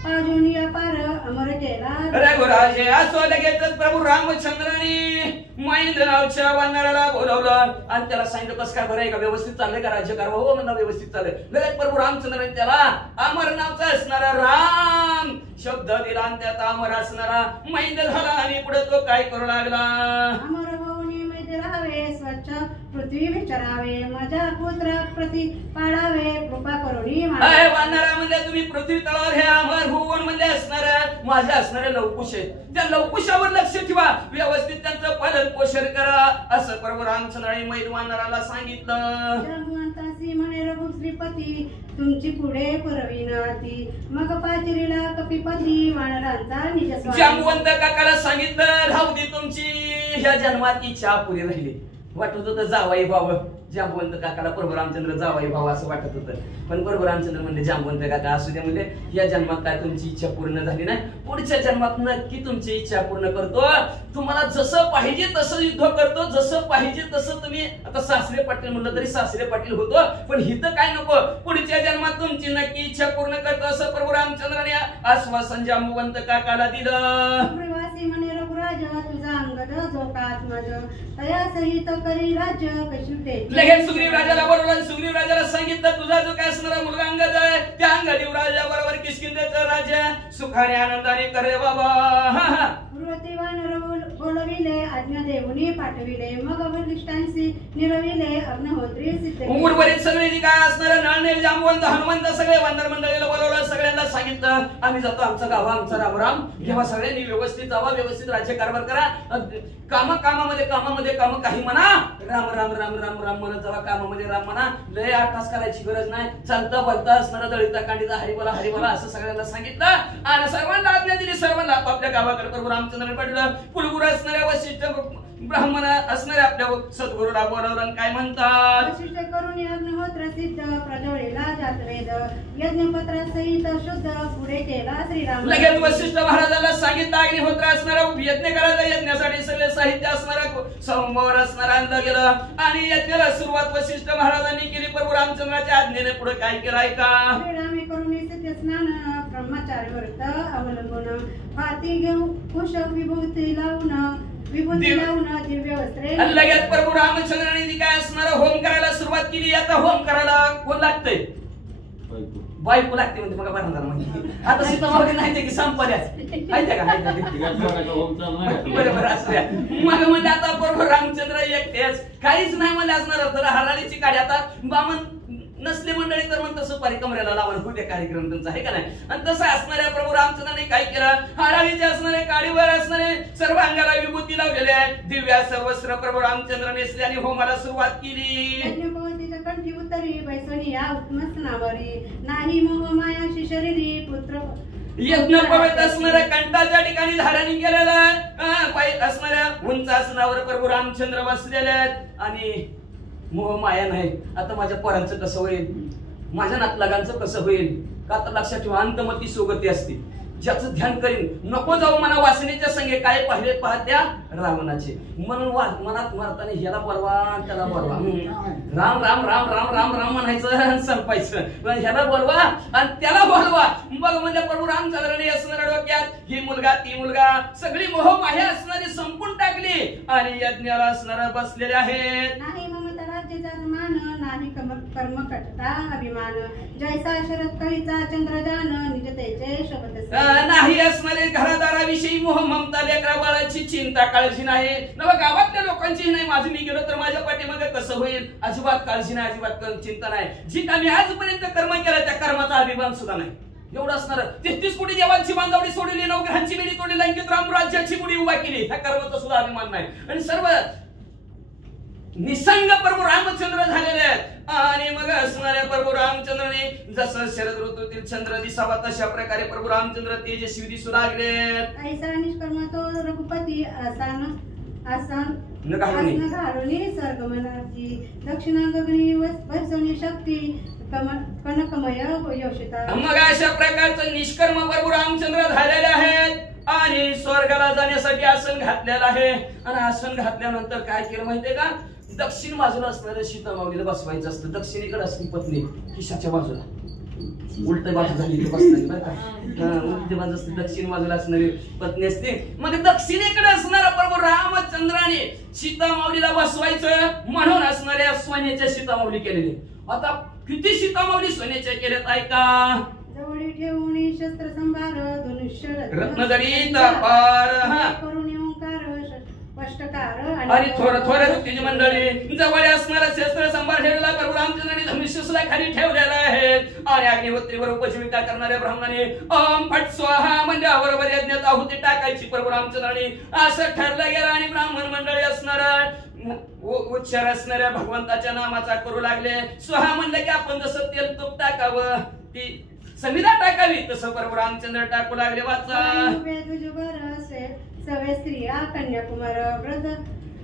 पाजोनी अपार अमर केला. रघुराजे असो लगेच प्रभू रामचंद्राने मैद नावच्या वानराला बोलवलं आणि त्याला सांगितलं कसं काय बरं आहे का, व्यवस्थित चाललंय का राज्यकारभार? हो म्हणलं व्यवस्थित चाललंय. लगेच प्रभू रामचंद्राने त्याला अमर नावचा असणारा राम शब्द दिला आणि त्यात अमर असणारा मैद झाला. आणि पुढे तो काय करू लागला? अमर होऊनी मैद राहावे स्वच्छ पृथ्वी विचारावे माझ्या पुत्रा प्रति पाळावे कृपा करुणी. वानरा म्हणजे तुम्ही पृथ्वी तळावर हे अमर होऊन म्हणजे असणाऱ्या माझ्या असणाऱ्या लवकुश आहेत, त्या लवकुशावर लक्ष ठेवा, व्यवस्थित त्यांचं पालन पोषण करा, असं प्रभू रामचंद्राने मैद वानराला सांगितलं. जांबुवंतासी म्हणे रघु श्रीपती तुमची पुढे पुरविनाती मग पाचिरीला कपिपती वानरांचा निज. जांबुवंत काकाला सांगितलं राहू दे तुमची ह्या जन्मात इच्छा पुरी राहिली. वाटत होतं जावाई भाव, जांबुवंत काकाला प्रभू रामचंद्र जावाई भाव असं वाटत होतं. पण प्रभू रामचंद्र म्हणले जांबुवंत काका असू दे, म्हणजे या जन्मात काय तुमची इच्छा पूर्ण झाली नाही, पुढच्या जन्मात नक्की तुमची इच्छा पूर्ण करतो. तुम्हाला जसं पाहिजे तसं युद्ध करतो, जसं पाहिजे तसं तुम्ही. आता सासरे पाटील म्हणलं तरी सासरे पाटील होतो, पण हिथं काय नको, पुढच्या जन्मात तुमची नक्की इच्छा पूर्ण करतो, असं प्रभू रामचंद्राने आश्वासन जांबुवंत काकाला दिलं. म्हणे रघुराज तुझा अंगद जो कात्मज तया सहित करी राज्य कशुते. लगेच सुग्रीव राजाला बोलवलं. सुग्रीव राजाला सांगितलं तुझा जो काय असणारा मुलगा अंगद आहे त्या अंगदेव राजा बरोबर किष्किंधेचं राज्य सुखाने आनंदाने करे बाबा. बोलविले आज्ञा देऊनी पाठविले मग वरिष्ठांशी निरविले अग्निहोत्री सिद्ध. उर्वरित सगळे जे काय असणारे नळनेर जांबुवंत हनुमंत सगळे वानर मंडळीला बोलवलं. सगळ्यांना सांगितलं आम्ही जातो, आमचा गाव आमचा राम जेव्हा सगळ्यांनी व्यवस्थित जावा, व्यवस्थित राज्यकारभार करा. कामामध्ये काम काही म्हणा, राम राम राम राम राम म्हणत जावा. कामामध्ये राम म्हणा, लय 8 तास करायची गरज नाही. चालता बोलता असणारा दळिता कांडीचा हरिबोला असं सगळ्यांना सांगितलं आणि सर्वांना आज्ञा दिली. सर्वांना आपल्या गावाकडे प्रभू रामचंद्राने पाठवलं. कुलगुरू असणाऱ्या वशिष्ठ ब्राह्मण असणाऱ्या आपल्या सद्गुरूला बोलवलं. काय म्हणतात? वशिष्ठ करून अग्निहोत्र सिद्ध प्रज्वलिला जातवेद यज्ञपत्रा सहित शुद्ध पुढे केला श्रीराम. लगेच वशिष्ठ महाराजाला सांगितलं अग्निहोत्र असणारा यज्ञ करायचा, यज्ञासाठी सगळे साहित्य असणारा समोर असणारा अंध गेलं आणि यज्ञाला सुरुवात वशिष्ठ महाराजांनी केली. प्रभू रामचंद्राच्या आज्ञेने पुढे काय केलं ऐका. श्रीरामे करून सिद्ध स्नान ब्रह्मचारी व्रत अवलंबून हाती घेऊ कुश विभूती लावून दिव्य वस्त्रे. लगेच प्रभू रामचंद्राने काय असणारा होम करायला सुरुवात केली. आता होम करायला कोण लागतंय? बायको लागते म्हणते मग बरं. आता सीतामावली नाही की संपल्याच बरोबर असल्या मग म्हणजे आता प्रभू रामचंद्र एकटेच काहीच नाही मला असणार तर हराळीची काढी. आता बामन नसले मंडळी तर मग तसं पारी कमरेला लावून होते कार्यक्रम तुमचा आहे का नाही. आणि तसं असणाऱ्या प्रभू रामचंद्राने काय केलं, हराळीचे असणारे काडीवर असणारे सर्व अंगाला विभूती लावलेले आहे. दिव्या सर्वस्त्र प्रभू रामचंद्र नेसले आणि होमाला सुरुवात केली. कंठी उतरी बैसोनी या उत्मस्नावरी नाही मोह मायाशी शरीरी पुत्र. यज्ञ पवित्र असणाऱ्या कंठाच्या ठिकाणी धाराणी केलेला असणाऱ्या उंच आसनावर प्रभू रामचंद्र बसलेले आहेत आणि मोह माया नाही. आता माझ्या पोरांचं कसं होईल, माझ्या नातलागांचं कसं होईल. का तर लक्षात ठेवा अंतमती सोबती असते. ज्याचं ध्यान करीन नको जाऊ मला वासनेच्या संगे काय पाहिले पाहत्या रावणाचे. म्हणून मनात मारताना ह्याला बोलवा त्याला बोलवा, राम राम राम राम राम राम म्हणायचं संपायचं. ह्याला बोलवा आणि त्याला बोलवा. मग म्हणजे प्रभू रामचंद्राने असणाऱ्या डोक्यात ही मुलगा ती मुलगा सगळी मोह माया असणारी संपून टाकली आणि यज्ञाला असणारा बसलेले आहेत. नाही ममता राज्याचा मान नाही कर्मकटता अभिमान जैसा शरद कळीचा चंद्रजान निजतेचे शब्द. नाही असणारे घरादाराविषयी मोह ममता लेकरा बाळाची चिंता काळजी नाही. नवा गावातल्या लोकांची नाही. माझं मी गेलो तर माझ्या पाठीमागे कसं होईल अजिबात काळजी नाही, अजिबात चिंता नाही. जी आम्ही आजपर्यंत कर्म केलं त्या कर्माचा अभिमान सुद्धा नाही. एवढं असणार. 33 कोटी देवांची बांधावडी सोडली, नवग्रहांची वेली तोडली, लंकेत रामराज्याची गुढी उभा केली. ह्या कर्माचा सुद्धा अभिमान नाही. आणि सर्व निसंग प्रभू रामचंद्र झालेले आहेत. आणि मग असणाऱ्या प्रभू रामचंद्राने जसं शरद ऋतूतील चंद्र दिसावा तशा प्रकारे प्रभू रामचंद्र तेजस्वी दिसू लागले. ऐसा निष्कर्म तो रघुपती आसन घालून स्वर्गमनाची दक्षिणांगणी वसवणी शक्ती कनकमय योषिता. मग अशा प्रकारचं निष्कर्म प्रभू रामचंद्र झालेले आहेत. आणि स्वर्गाला जाण्यासाठी आसन घातलेलं आहे. आणि आसन घातल्यानंतर काय केलं माहितीये का, दक्षिण बाजूला असणाऱ्या सीतामाऊलीला बसवायचं असतं. दक्षिणेकडे असते पत्नी खिशाच्या बाजूला, उलट बाजू झाली बसणारी बरं का, उलटी बाजू असते, दक्षिण बाजूला असणारी पत्नी असते. मग दक्षिणेकडे असणारा प्रभू रामचंद्राने सीतामाऊलीला बसवायचं म्हणून असणाऱ्या सोन्याच्या सीतामाऊली केलेली. आता किती सीतामाऊली सोन्याच्या केल्यात ऐका. जवळी ठेवून शस्त्र संभार धनुष्य रत्नजडीत पार करून ओंकार स्पष्टकार आणि थोड्या वृत्तीची मंडळी जवळ असणारा शस्त्र संभार ठेवलेला प्रभू रामचंद्राने धनुष्य सुद्धा खाली ठेवलेला आहे. आणि अग्निहोत्रीवर उपजीविका करणाऱ्या ब्राह्मणाने ओम फट स्वाहा म्हणजे बरोबर यज्ञात आहुती टाकायची प्रभू रामचंद्राने असं ठरलं गेलं. आणि ब्राह्मण मंडळी असणारा उच्चार असणाऱ्या भगवंताच्या नामाचा करू लागले. स्वाहा म्हणलं की आपण जसं तेल तूप टाकावं, ती संविधा टाकावी, तसं प्रभू रामचंद्र टाकू लागले. वाचा सवे स्त्रिया कन्याकुमार व्रत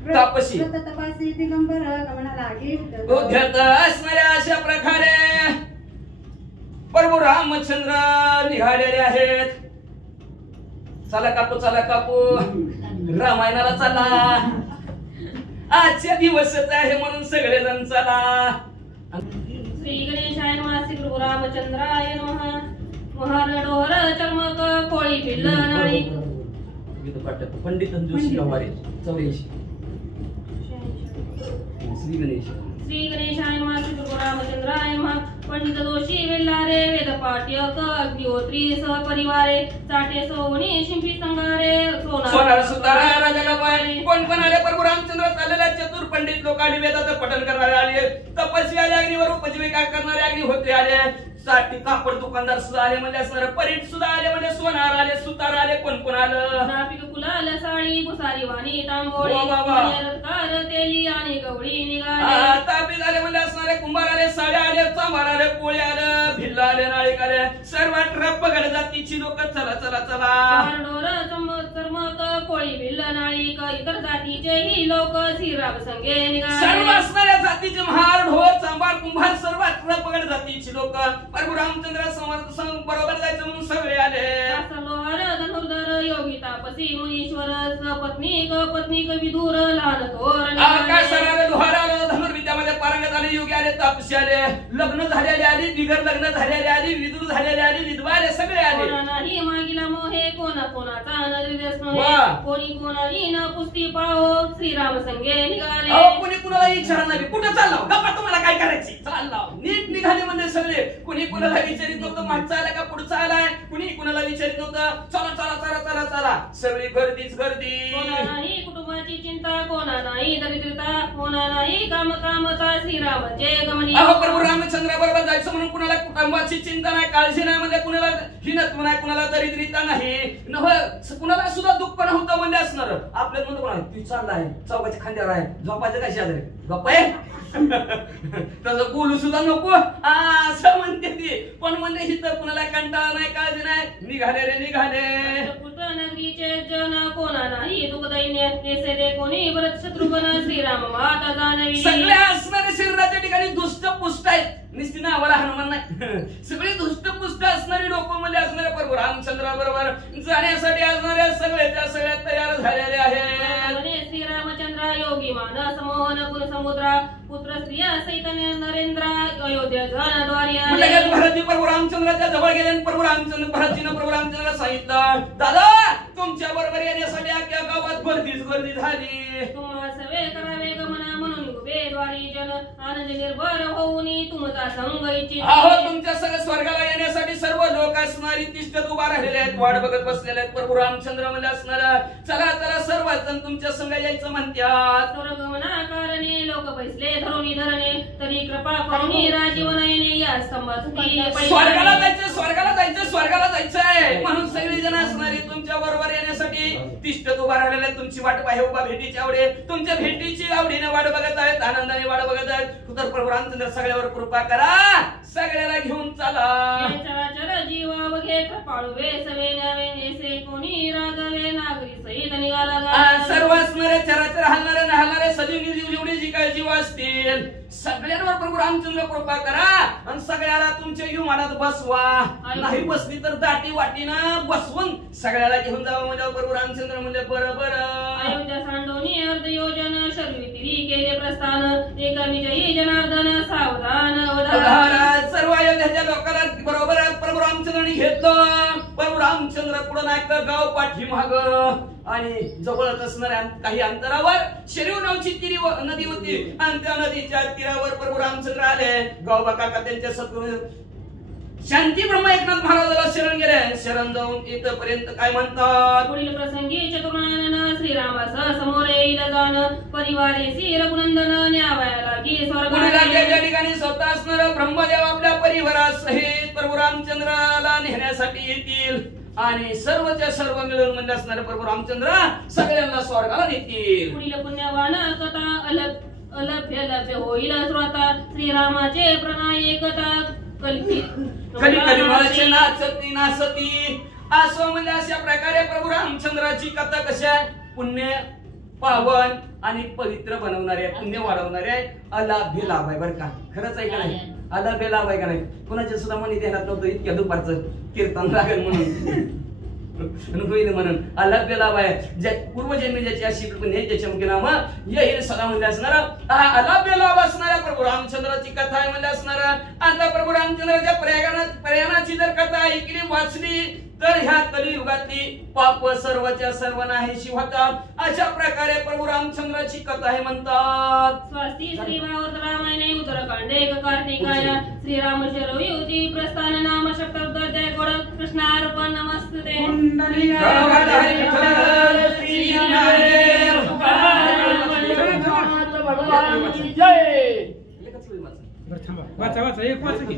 तापसी तपासी दिगंबर गमना लागे उद्धत असणाऱ्या अशा प्रकारे प्रभू रामचंद्र निघालेले आहेत. चला कापू चला कापू, रामायणाला चला. आजच्या दिवसच आहे म्हणून सगळेजण चला. श्री गणेशाय नमः. श्री प्रभू रामचंद्राय नमः. महार डोहर चर्मक कोळी पिल्ल नाळी पंडित जोशी गवारे 84. श्री गणेश. श्री गणेशाय नमः. श्री प्रभू रामचंद्राय नमः. पंडित दोषी वेल्लारे वेदपाठ्यक अग्निहोत्री सह परिवारे चाटे सोनी शिंपी संगारे सोनार सुतारा राजगाबाई. कोण पण आले प्रभू रामचंद्र चाललेल्या चतुर पंडित लोक आले, वेदाचं पठण करणारे आले, तपस्वी आले, अग्निवर उपजीविका करणारे अग्निहोत्री आले, साठी कापड दुकानदार सुद्धा आले म्हणजे असणारे, परीट सुद्धा आले म्हणजे सोनार आले, सुतार आले. कोण कोण आलं, नापिक कुलाल साडी गुसारी वाणी तांबोळी रत्कार तेली आणि गवळी निघाले. तापी आले म्हणजे असणारे, कुंभार आले, साड्या आले, चांभार आले, पोळी आलं, भिल्ल आले, नाळिक आले, सर्व ट्रप्पगड जातीची लोक चला चला चला. डोर चर्मक कोळी भिल्ल नाळिक इतर जातीचेही लोक श्रीराम संगे निघाले. सर्व असणाऱ्या जातीचे महार ढोर चांभार कुंभार सर्व ट्रप्पगड जातीची लोक प्रभू रामचंद्र बरोबर जायचं म्हणून सगळे आले. लोहार धनुर्धर योगी तापसी मुनीश्वर सपत्नीक पत्नीक विधुर लहान थोर आकाश आले, लोहार आले, धनुर्विद्यामध्ये पारंगत आले, योगी आले, तापसी आले, लग्न झालेले आले, बिगर लग्न झालेले आले, विधुर झालेले आले, विधवा आले, सगळे आले. नाही मागिला मोहे कोणा कोणाचा निर्देश नव्हे, कोणी कोणाही न पुस्ती पाहो श्रीराम संगे निघाले. कोणी कुणाला विचारा नाही, कुठं चाललो गप्पा, तुम्हाला काय करायची चालला. नीट निघाले म्हणजे सगळे. कुणी कुणाला विचारित नव्हतं मागचा आला का पुढचा आलाय, कुणी कुणाला विचारित नव्हतं. चला चला चला चला चला, सगळी गर्दीच गर्दी. कोणा नाही कुटुंबाची चिंता, कोणा नाही दरिद्रता, कोणा नाही कामता श्रीरामाचे गमनी. प्रभू रामचंद्र बरोबर जायचं म्हणून कुणाला कुटुंबाची चिंता नाही, काळजी नाही, म्हणजे कुणाला हिनत्व नाही, कुणाला दरिद्रता नाही, कुणाला सुद्धा दुःख नव्हतं म्हणजे असणार. आपल्या म्हणतो कोणा ती चाललाय चौकाच्या खांद्यावर आहे, झोपायचं काय शेजारी गप्पा आहे तसं बोलू सुद्धा नको असं म्हणते ती. पण म्हणजे हिथं कुणाला कंटाळा नाही, काळजी नाही, निघाले रे निघाले. नगरीचे जन कोणा नाही दुःखदैन्य नेसे रे कोणी भरत शत्रुघ्न श्रीराम माता जानवी. सगळ्या असणारे शरीराच्या ठिकाणी दुष्ट पुष्ट आहेत, निस्ती नावाला हनुमान नाही, सगळे दुष्ट पुष्ट असणारी लोक म्हणजे असणारे प्रभू रामचंद्रा बरोबर जाण्यासाठी असणाऱ्या सगळ्याच्या सगळ्या तयार झालेले आहेत. श्रीरामचंद्र योगी मानस मोहन गुण समुद्रा पुत्र स्त्रिया सहित नरेंद्र अयोध्या द्वारी. भरतजी प्रभू रामचंद्राच्या जवळ गेले आणि प्रभू रामचंद्र भरतजीनं प्रभू रामचंद्राला सांगितलं, दादा तुमच्या बरोबर येण्यासाठी अख्ख्या गावात गर्दीच गर्दी झाली. तुम्हा सवे करावे गमना म्हणून उभे द्वारी जन दर्शन आनंद निर्भर होऊन तुमचा संग इच्छित अहो तुमच्या सगळं स्वर्गाला येण्यासाठी सर्व लोक असणारी तिष्ठत उभा राहिलेले आहेत, वाट बघत बसलेले आहेत. प्रभू रामचंद्र म्हणजे असणारा चला चला सर्वजण तुमच्या संग यायचं म्हणतात. स्वर्गमना कारणे लोक बैसले धरुणी धरणे तरी कृपा करुणी राजीवन येणे या स्तंभात स्वर्गाला जायचं स्वर्गाला जायचं स्वर्गाला जायचं आहे म्हणून सगळी जण असणारी तुमच्या बरोबर येण्यासाठी तिष्ठत उभा राहिलेले आहेत. तुमची वाट पाहे उभा भेटीची आवडे तुमच्या भेटीची आवडीने वाट बघत आहेत, आनंदाने वाट बघत आहेत. तर प्रभू रामचंद्र सगळ्यावर कृपा करा, सगळ्याला घेऊन चला. चराचर जीव बघे कृपाळू वेसवे न्यावे ऐसे कोणी रागवे नागरी सहित निघाला सर्व असणारे चराचर हलणारे नाहणारे सजीव जेवढे जी काय जीव असतील सगळ्यांवर प्रभू रामचंद्र कृपा करा आणि सगळ्याला तुमच्या विमानात बसवा. नाही बसली तर दाटी वाटीनं बसवून सगळ्याला घेऊन जावं म्हणजे प्रभू रामचंद्र म्हणजे बरोबर. अयोध्या सांडोनी अर्ध योजन शर्वितिरी केले प्रस्थान एका विजयी जनार्दन सावधान अवधान. सर्व अयोध्याच्या लोकांना बरोबर प्रभू रामचंद्रांनी घेतलं. प्रभू रामचंद्र पुढे नाही तर गाव पाठीमाग आणि जवळच असणाऱ्या काही अंतरावर शरीव नावची नदी होती आणि त्या नदीच्या तीरावर प्रभू रामचंद्र आले. गावबा काका त्यांच्या सद्गुरू शांती ब्रह्म एकनाथ महाराजाला शरण गेले. शरण जाऊन इथपर्यंत काय म्हणतात. पुढील प्रसंगी चतुर्णानन श्रीरामासह समोर येईल जाण परिवारेसी रघुनंदन न्यावयाला की स्वर्गाच्या ठिकाणी स्वतः असणारा ब्रह्मदेव आपल्या परिवारासहित प्रभू रामचंद्राला नेण्यासाठी येतील आणि सर्वच्या सर्व मिळून म्हणजे असणारे प्रभू रामचंद्र सगळ्यांना स्वर्गाला नेतील. पुढील पुण्यवान कथा अलभ्य लभ्य होईल श्रोता श्रीरामाचे प्रणय कथा कलिकलिमाचे नाचती नाचती असो म्हणजे अशा प्रकारे प्रभू रामचंद्राची कथा कशी आहे पुण्य पावन आणि पवित्र बनवणारे आहे, पुण्य वाढवणारे आहे. अलाभ्य लाभ आहे बरं का. खरंच आहे का नाही. अलाभ्य लाभ आहे का नाही. कुणाच्या सुद्धा मनी ध्यानात नव्हतं इतक्या दुपारचं कीर्तन लागेल म्हणून अलाभ्य लाभ आहे. ज्या पूर्वजन्मी ज्याची अशी ज्याच्या मुखे नाम येईल सदा म्हणजे असणारा अलाभ्य लाभ असणारा प्रभू रामचंद्राची कथा आहे म्हणजे असणारा. आता प्रभू रामचंद्राच्या प्रयाणाची जर कथा ऐकली वाचली तर ह्या कलियुगातली पाप सर्वच्या सर्व नाहीशी होतात. अशा प्रकारे प्रभू रामचंद्राची कथा आहे म्हणतात. स्वस्ती श्री भागवत रामायणे उत्तरकांडे कार्तिकाय श्रीराम शरयुती प्रस्थान नाम शब्दाध्याय गोड कृष्णार्पण नमस्ते. वाचा वाचा एक वाचा की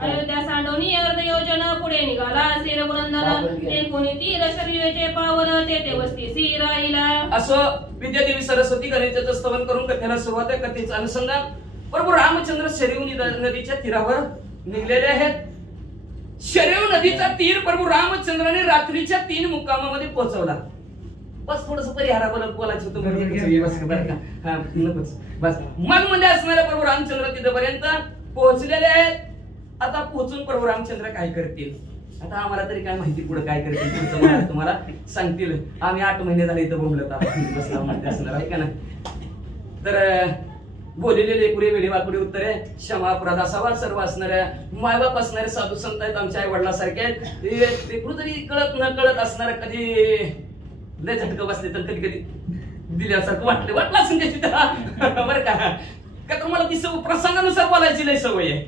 अयोध्या सांडोनी अर्ध योजना पुढे निघाला श्री रघुनंदन ते कोणी तीर शरीराचे पावन ते वस्ती राहिला. असं विद्यादेवी सरस्वती गणेशाचं स्तवन करून कथेला सुरुवात आहे. कथेचं अनुसंधान प्रभू रामचंद्र शरयू नदीच्या तीरावर निघलेले आहेत. शरयू नदीचा तीर प्रभू रामचंद्राने रात्रीच्या 3 मुक्कामामध्ये पोहोचवला. बस थोडस परिहारा बोलायचं होतं बस. मग म्हणजे असणारे प्रभू रामचंद्र तिथपर्यंत पोहोचलेले आहेत. आता पोहोचून प्रभू रामचंद्र काय करतील आता आम्हाला तरी काय माहिती पुढे काय करतील पुढचं तुम्हाला सांगतील. आम्ही 8 महिने झाले इथं बोंबलत बसला म्हणते असणार आहे का ना. तर बोललेले पुढे वेळी वाकुडे उत्तरे क्षमा अपराध असावा. सर्व असणाऱ्या मायबाप असणारे साधू संत आहेत आमच्या आई वडिलांसारखे आहेत. ते कुठेतरी कळत न कळत असणार कधी लय झटकं बसले तर कधी कधी दिल्यासारखं वाटलं असेल त्याची बरं का तुम्हाला ती प्रसंगानुसार बोलायची लय सवय आहे.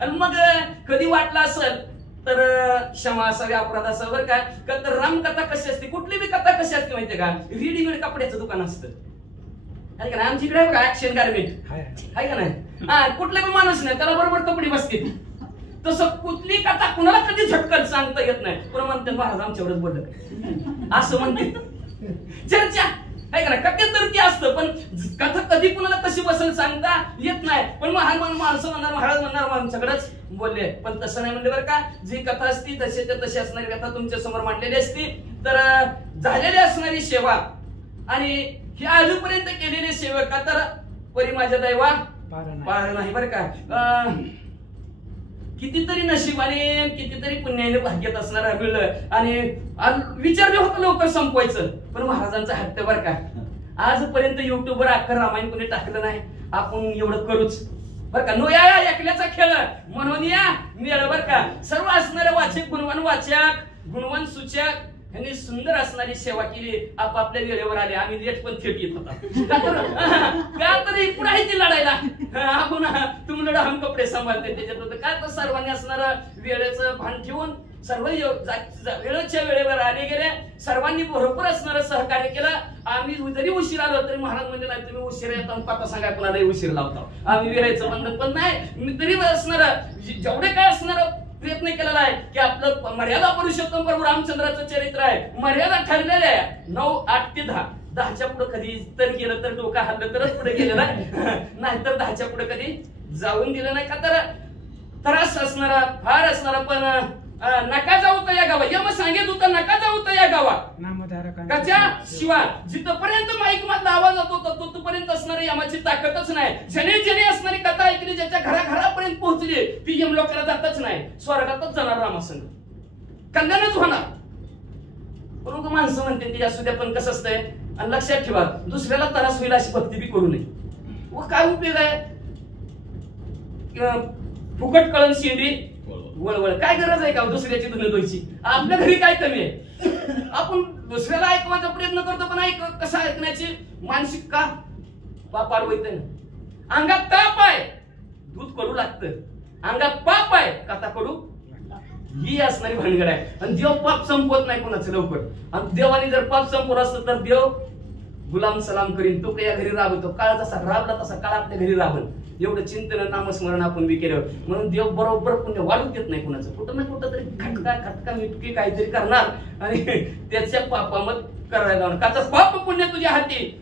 आणि मग कधी वाटलं असेल तर क्षमा असावी अपराध असावा बरं का. तर रामकथा कशी असते कुठली बी कथा कशी असते माहितीये का. रेडीमेड कपड्याचं दुकान असतं आहे का नाही. आमच्या इकडे बघा ऍक्शन गारमेंट आहे का नाही. कुठला पण माणूस नाही त्याला बरोबर कपडे बसते. तसं कुठली कथा कुणाला कधी झटकन सांगता येत नाही. पण म्हणते महाराज आमच्यावरच बोलत असं म्हणते चर्चा आहे का नाही. कथेत तर ती असतं पण कथा कधी कुणाला कशी बसेल सांगता येत नाही. पण माणसं म्हणणार महाराज म्हणणार आमच्याकडेच बोलले. पण तसं नाही म्हणले बरं का. जी कथा असती तशीच्या तशी असणारी कथा तुमच्या समोर मांडलेली असती. तर झालेली असणारी सेवा आणि ही आजूपर्यंत केलेली सेवा तर परी माझ्या दैवा पार नाही बरं का. कितीतरी नशिबाने कितीतरी पुण्याने भाग्यात असणारा मिळलं आणि विचारलं होतं लवकर संपवायचं पण महाराजांचा हट्ट बरं का. आजपर्यंत युट्यूबवर अख्खं रामायण कोणी टाकलं नाही. आपण एवढं करूच बरं का. नो या एकल्याचा खेळ म्हणून या मिळालं बरं का. सर्व असणारे वाचक गुणवान वाचक गुणवंत सूचक यांनी सुंदर असणारी सेवा केली. आपापल्या वेळेवर आले. आम्ही लेट पण थेट येत होता का तर पुढे आहे ती लढायला. आपण तुम्ही लढा हम कपडे सांभाळते त्याच्यात होतं का तर सर्वांनी असणार वेळेचं भान ठेवून सर्व वेळेच्या वेळेवर आले गेले. सर्वांनी भरपूर असणारं सहकार्य केलं. आम्ही जरी उशीर आलो तरी महाराज म्हणजे नाही तुम्ही उशीर येतो पत्ता सांगा कोणालाही उशीर लावतो. आम्ही वेळेचं बंधन पण नाही. मी तरी असणार जेवढे काय असणार प्रयत्न केलेला आहे की आपलं मर्यादा पुरुषोत्तम प्रभू रामचंद्राचं चरित्र आहे. मर्यादा ठरलेल्या आहे 9, 8 ते 10. 10च्या पुढे कधी तर गेलं तर डोका हल्लं तरच पुढे गेलेलं आहे. नाहीतर 10च्या पुढे कधी जाऊन दिलं नाही का तर त्रास असणारा फार असणारा. पण नका जाऊ तर या गावात या मग सांगेत होतं नका जाऊ तर या गावात त्याच्या शिवाय जिथपर्यंत माईक मधला आवाज होतो तोपर्यंत असणारी यमाची ताकदच नाही. ज्याने ज्याने असणारी कथा ऐकली ज्याच्या घराघरापर्यंत पोहोचली ती यम लोकांना जातच नाही. स्वर्गातच जाणार रामासंग कल्याणच होणार. परंतु माणसं म्हणते ती असू द्या पण कसं असतंय. आणि लक्षात ठेवा दुसऱ्याला त्रास होईल अशी भक्ती बी करू नये. व काय उपयोग आहे फुकट कळण शेंडी वळवळ. काय गरज आहे का दुसऱ्याची धुणे धुवायची. आपल्या घरी काय कमी आहे. आपण दुसऱ्याला ऐकवायचा प्रयत्न करतो पण कसं ऐकण्याची मानसिक का पापार होईत ना. अंगात ताप आहे दूध कडू लागतं. अंगात पाप आहे कथा कडू ही असणारी भानगड आहे. आणि देव पाप संपवत नाही कोणाचं लवकर. आणि देवाने जर पाप संपवत असतं तर देव गुलाम सलाम करीन. तो या घरी राबतो. काळ जसा राबला तसा काळ आपल्या घरी राबल. एवढं चिंतन नामस्मरण आपण बी केलं म्हणून देव बरोबर पुण्य वाढून देत नाही कुणाचं. कुठं ना कुठं तरी खटका मिटकी काहीतरी करणार आणि त्याच्या पापामत करायला जाणार. का तर पाप पुण्य तुझ्या हाती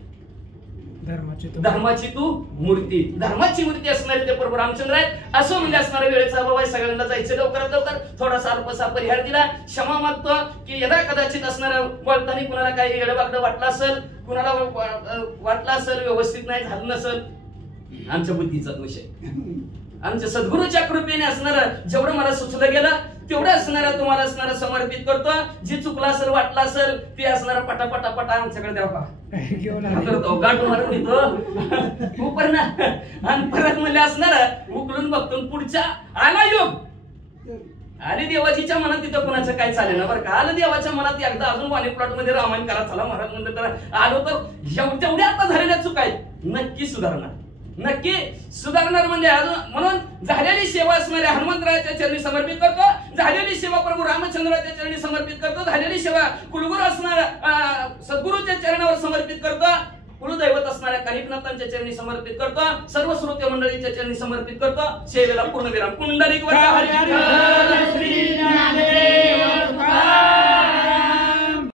धर्माची तू मूर्ती. धर्माची मूर्ती असणारे ते प्रभू रामचंद्र आहेत. असं म्हणजे असणारा वेळेचा अभाव आहे. सगळ्यांना जायचं लवकरात लवकर. थोडासा अल्पसा परिहार दिला. क्षमा मागतो की यदा कदाचित असणारा बोलताना कुणाला काही येडवाकडं वाटलं असेल कुणाला वाटलं असेल व्यवस्थित नाही झालं नसेल आमच्या बुद्धीचा दोष आहे. आमच्या सद्गुरूच्या कृपेने असणारं जेवढं मला सुचलं गेलं तेवढं असणारं तुम्हाला असणारं समर्पित करतो. जे चुकलं असेल वाटलं असेल ते असणारं पटापटा आमच्याकडे द्याव का गाठ मारून येतो उपर ना. आणि परत म्हणजे असणारं उकलून बघतो पुढच्या आला योग आली देवाजीच्या मनात तिथं कुणाचं काय चालेल ना बरं का. आलं देवाच्या मनात एकदा अजून वाणी प्लॉट मध्ये रामायण करा चला महाराज म्हणलं तर आलो तर तेवढ्या आता झालेल्या चुका आहेत नक्की सुधारणार. नक्की सुधारणार म्हणजे अजून म्हणून झालेली सेवा असणाऱ्या हनुमंतरायाच्या चरणी समर्पित करतो. झालेली सेवा प्रभू रामचंद्राच्या चरणी समर्पित करतो. झालेली सेवा कुलगुरू असणाऱ्या सद्गुरूच्या चरणावर समर्पित करतो. कुलदैवत असणाऱ्या कालिकनाथांच्या चरणी समर्पित करतो. सर्व श्रोते मंडळीच्या चरणी समर्पित करतो. सेवेला पूर्ण विराम. पुंडलिक वरदा हरी